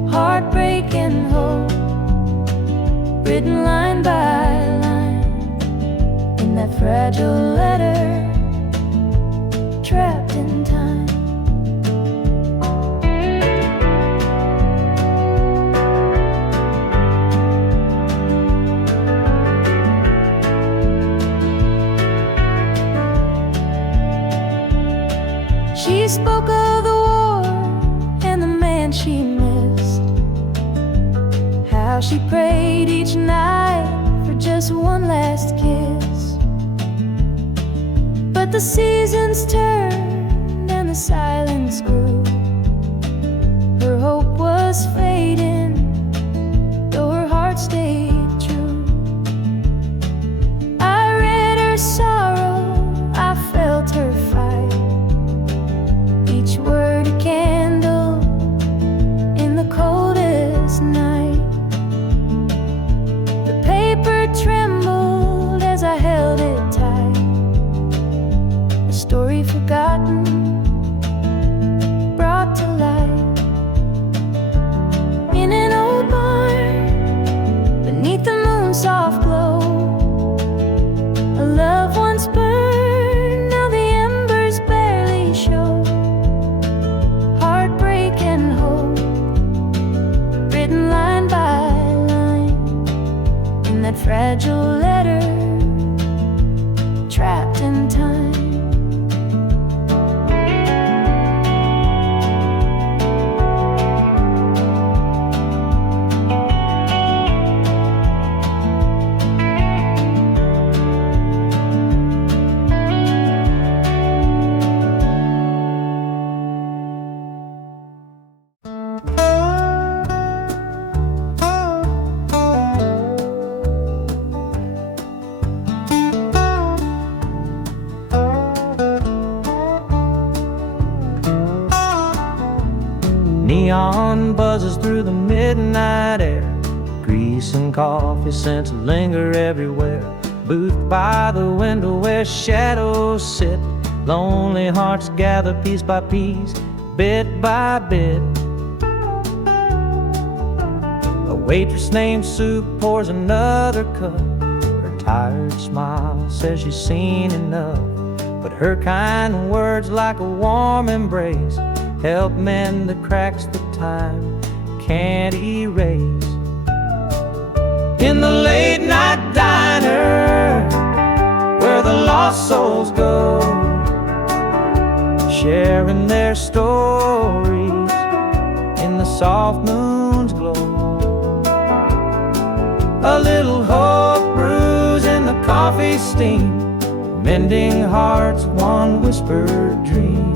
Heartbreak and hope, written line by line, in that fragile letter, trapped in time. She spoke of the war and the man she missed, how she prayed each night for just one last kiss. But the seasons turned and the silence grew. Her hope was fading, though her heart stayed true. I read her sorrow, I felt her fight, each word a candle in the coldest night. The paper trembled as I held it tight, a story forgotten, brought to light. In an old barn, beneath the moon's soft glow, a love once burned, now the embers barely show. Heartbreak and hope, written line by line, in that fragile letter, trapped in time. Neon buzzes through the midnight air, grease and coffee scents linger everywhere. Booth by the window where shadows sit, lonely hearts gather piece by piece, bit by bit. A waitress named Sue pours another cup. Her tired smile says she's seen enough, but her kind words like a warm embrace help mend the cracks that time can't erase. in the late night diner where the lost souls go, sharing their stories in the soft moon's glow. A little hope brews in the coffee steam, mending hearts, one whispered dream.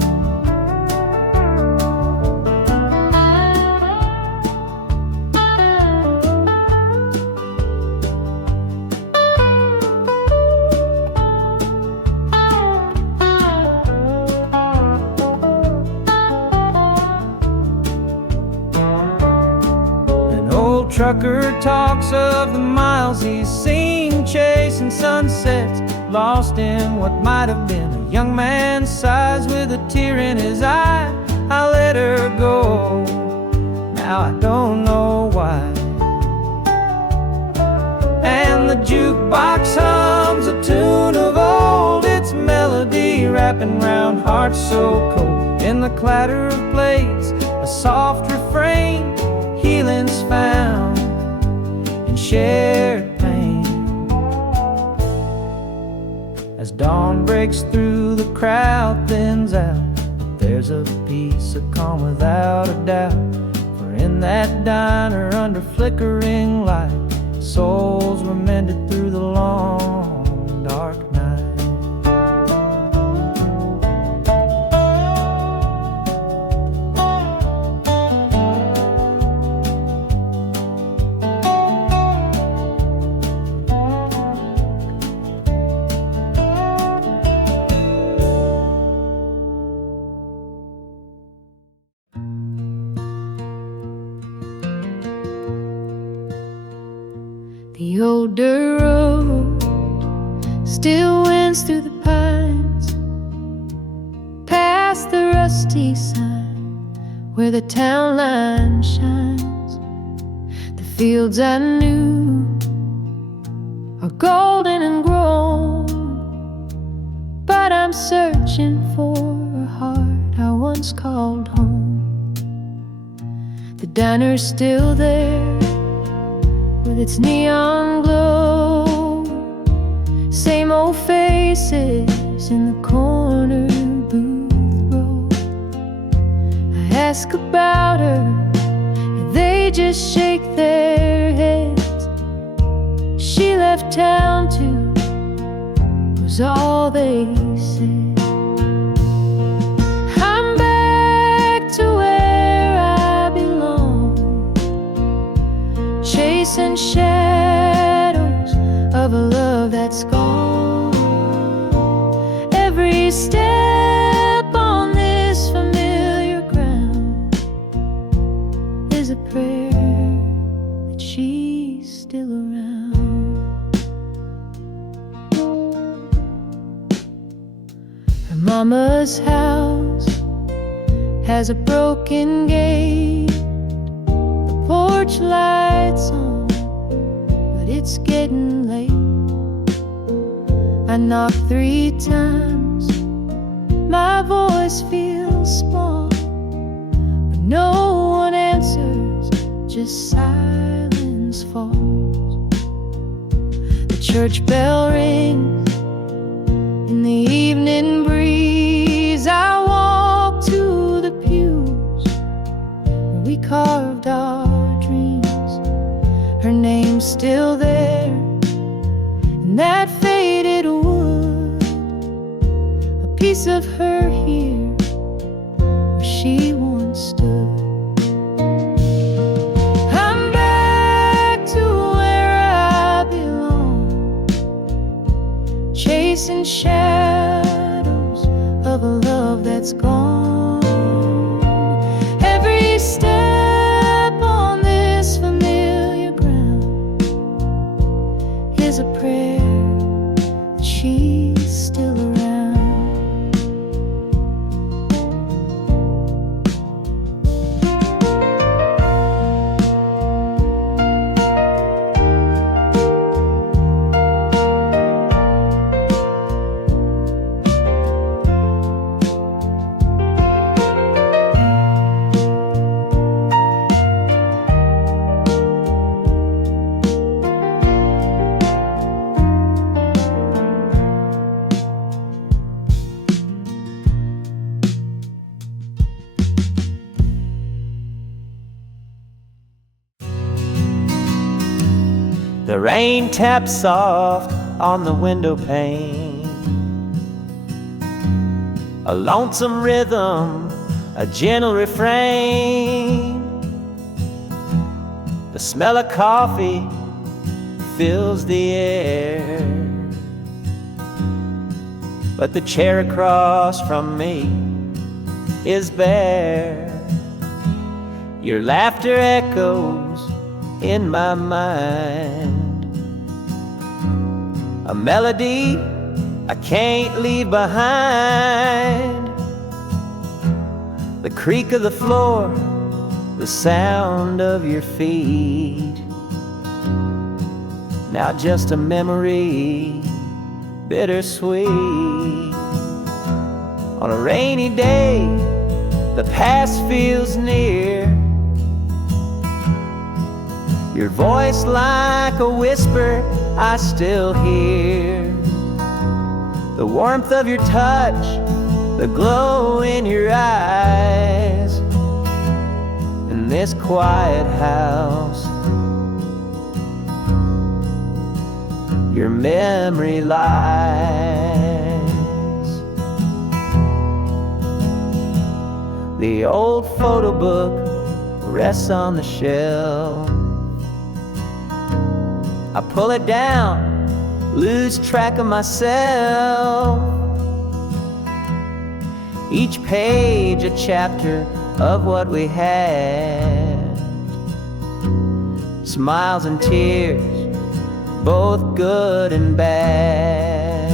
An old trucker talks of the miles he's seen, chasing sunsets, lost in what might have been. A young man sighs with a tear in his eye. I let her go, now I don't know why. And the jukebox hums a tune of old, its melody wrapping round hearts so cold. In the clatter of plates, a soft refrain, healing's found in shared pain. As dawn breaks through, the crowd thins out, but there's a piece of calm without a doubt. For in that diner under flickering light, souls were mended through the long dark night. The old dirt road still winds through the pines, past the rusty sign where the town line shines. The fields I knew are golden and grown, but I'm searching for a heart I once called home. The diner's still there with its neon glow, same old faces in the corner booth row. I ask about her, and they just shake their heads. She left town too, was all they said. I'm back to where I belong, chasing shadows of a love that's gone. Every step on this familiar ground is a prayer that she's still around. Her mama's house has a broken gate, the porch lights on, but it's getting late. I knock 3 times, my voice feels small, but no one answers, just silence falls. The church bell rings in the evening breeze. I walk to the pews where we carved our dreams. Her name's still there in that faded wood, a piece of her here where she once stood. I'm back to where I belong, chasing shadows of a love that's gone. Every step on this familiar ground is a prayer that she's still around. The rain taps soft on the window pane. A lonesome rhythm, a gentle refrain. The smell of coffee fills the air, but the chair across from me is bare. Your laughter echoes in my mind, a melody I can't leave behind. The creak of the floor, the sound of your feet, now just a memory, bittersweet. On a rainy day, the past feels near. Your voice like a whisper I still hear. The warmth of your touch, the glow in your eyes. In this quiet house, your memory lies. The old photo book rests on the shelf. I pull it down, lose track of myself. Each page a chapter of what we had. Smiles and tears, both good and bad.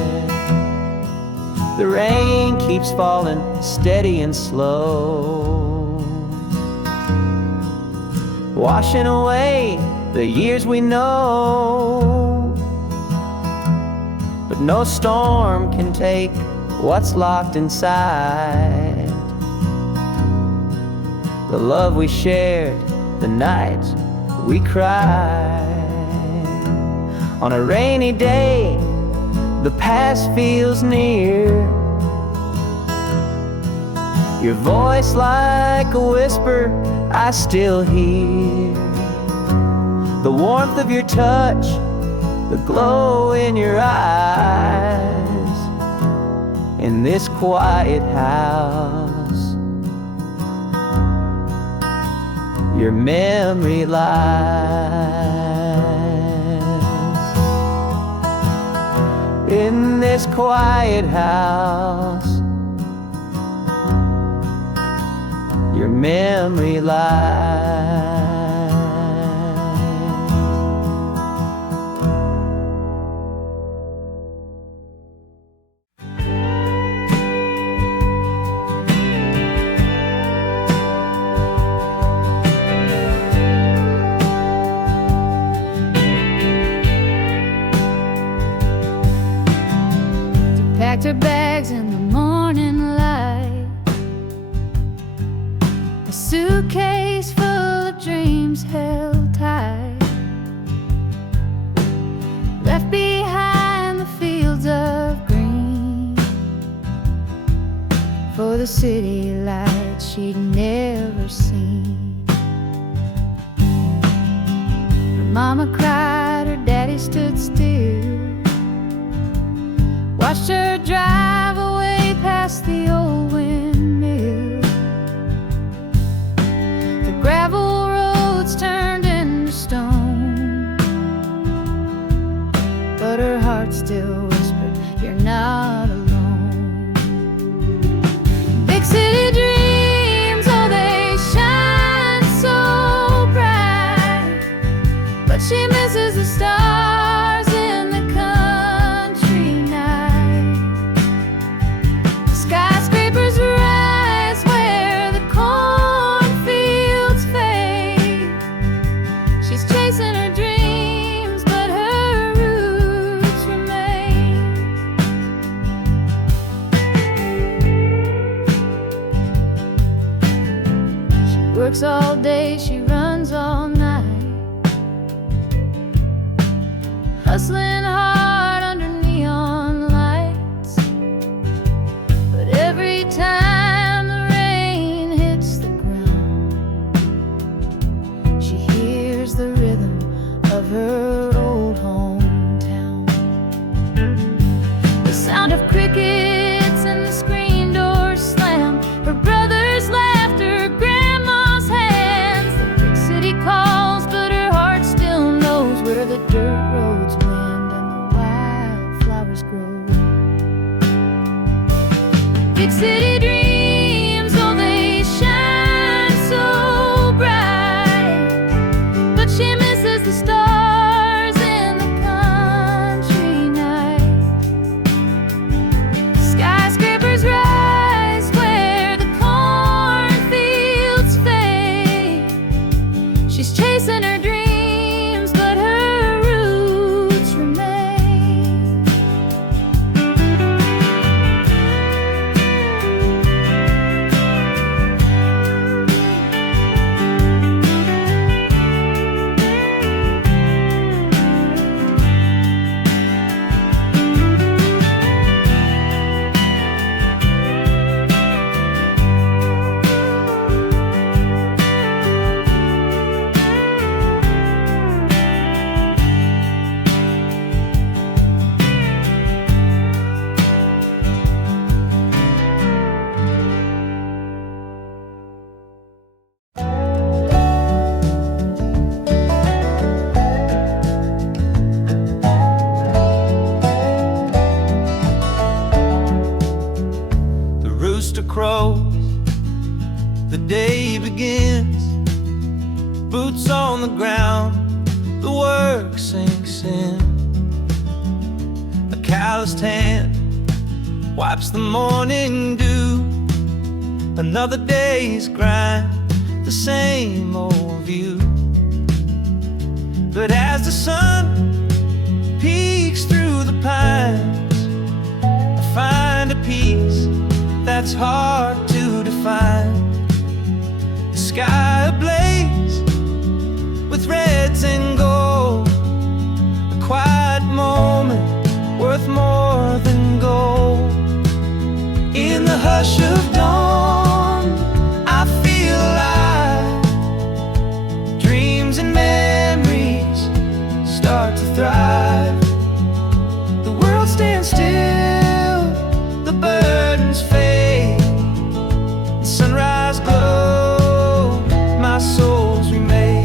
The rain keeps falling steady and slow, washing away the years we know. But no storm can take what's locked inside. The love we shared, the nights we cried. On a rainy day, the past feels near. Your voice like a whisper I still hear. The warmth of your touch, the glow in your eyes. In this quiet house, your memory lies. In this quiet house, your memory lies. Packed her bags in the morning light, a suitcase full of dreams held tight, left behind the fields of green for the city lights she'd never seen. Her mama cried, her daddy stood still, watched her drive away past the old windmill. The gravel roads turned into stone, but her heart still whispered, "You're not alone." Big city dreams, oh, they shine so bright, but she misses the stars in the country night. Skyscrapers rise where the cornfields fade. She's chasing her dreams, but her roots remain. She works all day, she runs all night, hustling hard under neon lights. But every time the rain hits the ground, she hears the rhythm of her old boots on the ground, the work sinks in. A calloused hand wipes the morning dew. Another day's grind, the same old view. But as the sun peeks through the pines, I find a peace that's hard to define. The sky ablaze with reds and gold, a quiet moment worth more than gold. In the hush of dawn, I feel alive. Dreams and memories start to thrive. The world stands still, the burdens fade, the sunrise glow, my soul's remade.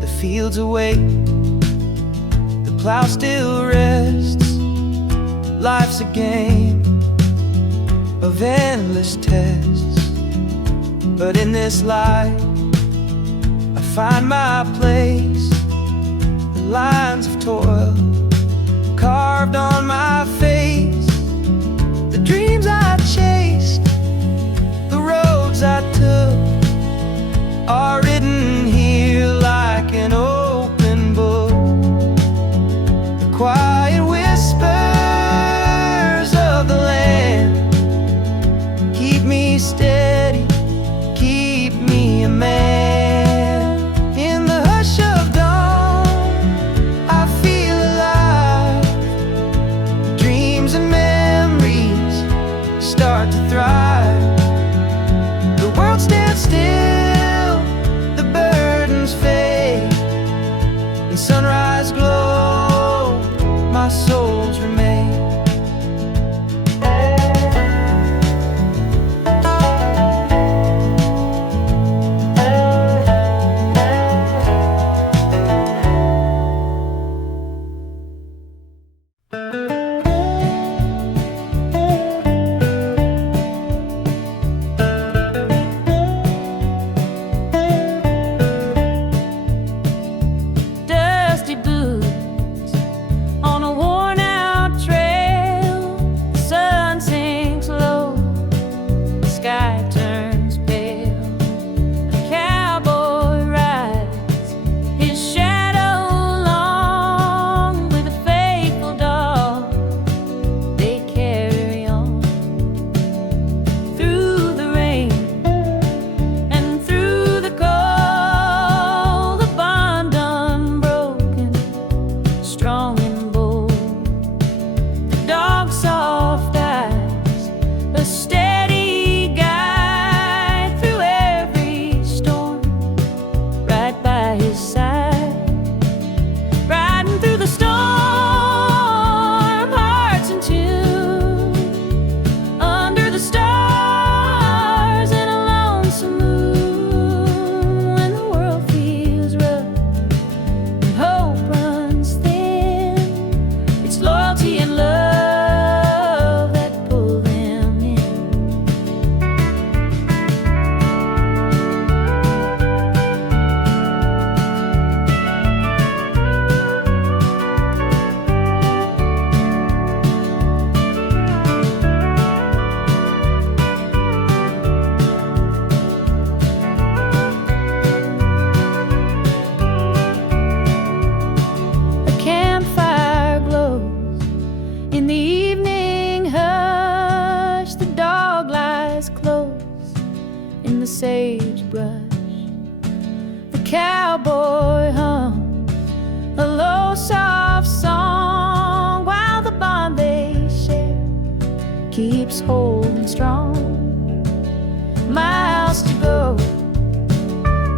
The fields awake, the plow still rests. Life's a game of endless tests, but in this life I find my place. The lines of toil carved on my face, the dreams I chased, the roads I took are written here like an open book. The quiet whispers of the land keep me steady, keep me a man. In the hush of dawn, I feel alive. Dreams and memories start to thrive. The world stands still, the burdens fade, and sunrise glow, my soul's remain. Dusty boots on a worn-out trail. The sun sinks low, the sky turns pale. A cowboy rides his shadow along with a faithful dog. They carry on through the rain and through the cold. The bond unbroken, strong and bold. The dog's soft eyes, a steady guide through every storm, right by his side. Riding through the storm, hearts in tune, under the stars and a lonesome moon. When the world feels rough and hope runs thin, it's loyalty and love that pull them in. A campfire glows in the evening hush. The dog lies close in the sagebrush. The cowboy hums a low, soft song while the bond they share keeps holding strong. Miles to go,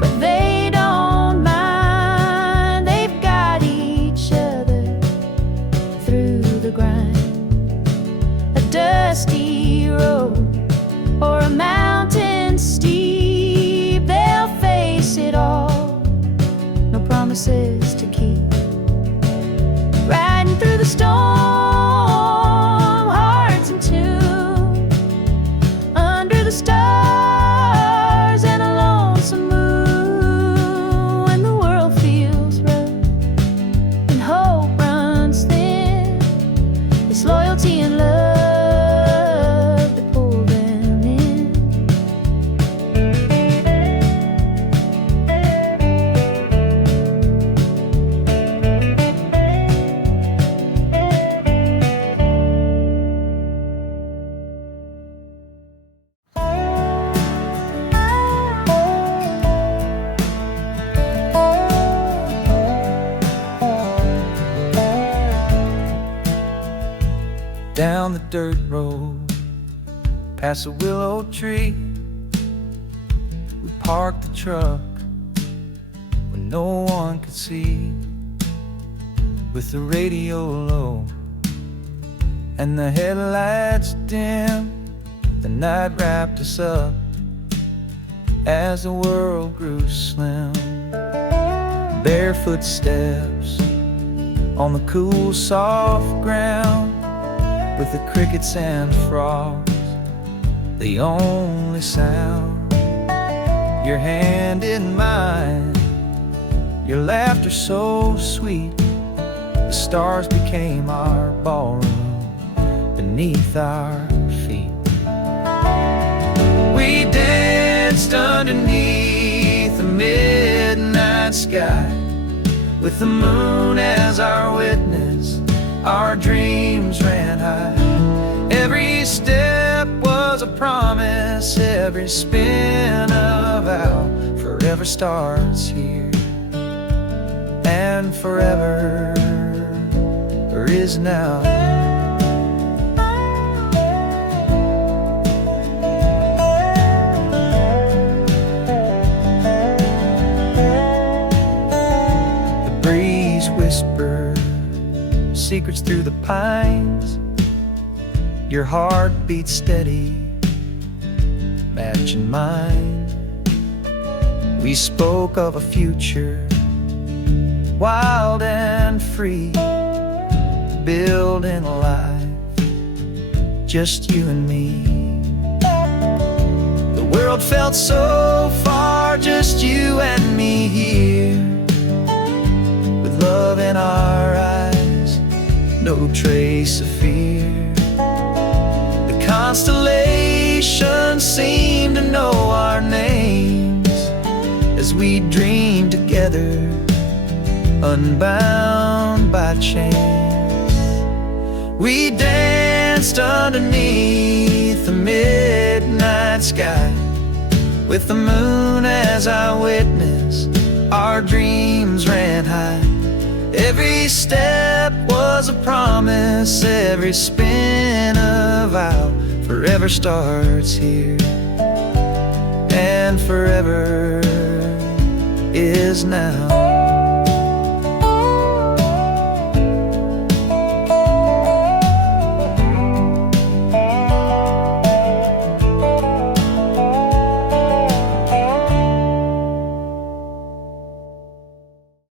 but they don't mind. They've got each other through the grind. A dusty road or a mountain steep, they'll face it all. No storm, hearts in tune, under the stars and a lonesome moon. When the world feels rough and hope runs thin, it's loyalty and love that pull them in. Down the dirt road, past a willow tree, we parked the truck when no one could see, with the radio low and the headlights dim. The night wrapped us up as the world grew slim. Barefoot steps on the cool soft ground, with the crickets and frogs the only sound. Your hand in mine, your laughter so sweet, the stars became our ballroom beneath our feet. We danced underneath the midnight sky, with the moon as our witness. Our dreams ran high. Every step was a promise, every spin a vow. Forever starts here, and forever is now. The breeze whispered secrets through the pines. Your heart beats steady, matching mine. We spoke of a future wild and free, building a life, just you and me. The world felt so far, just you and me here, with love in our eyes, no trace of fear. The constellations seem to know our names as we dream together, unbound by chains. We danced underneath the midnight sky, with the moon as our witness. Our dreams ran high. Every step was a promise, every spin a vow. Forever starts here, and forever is now.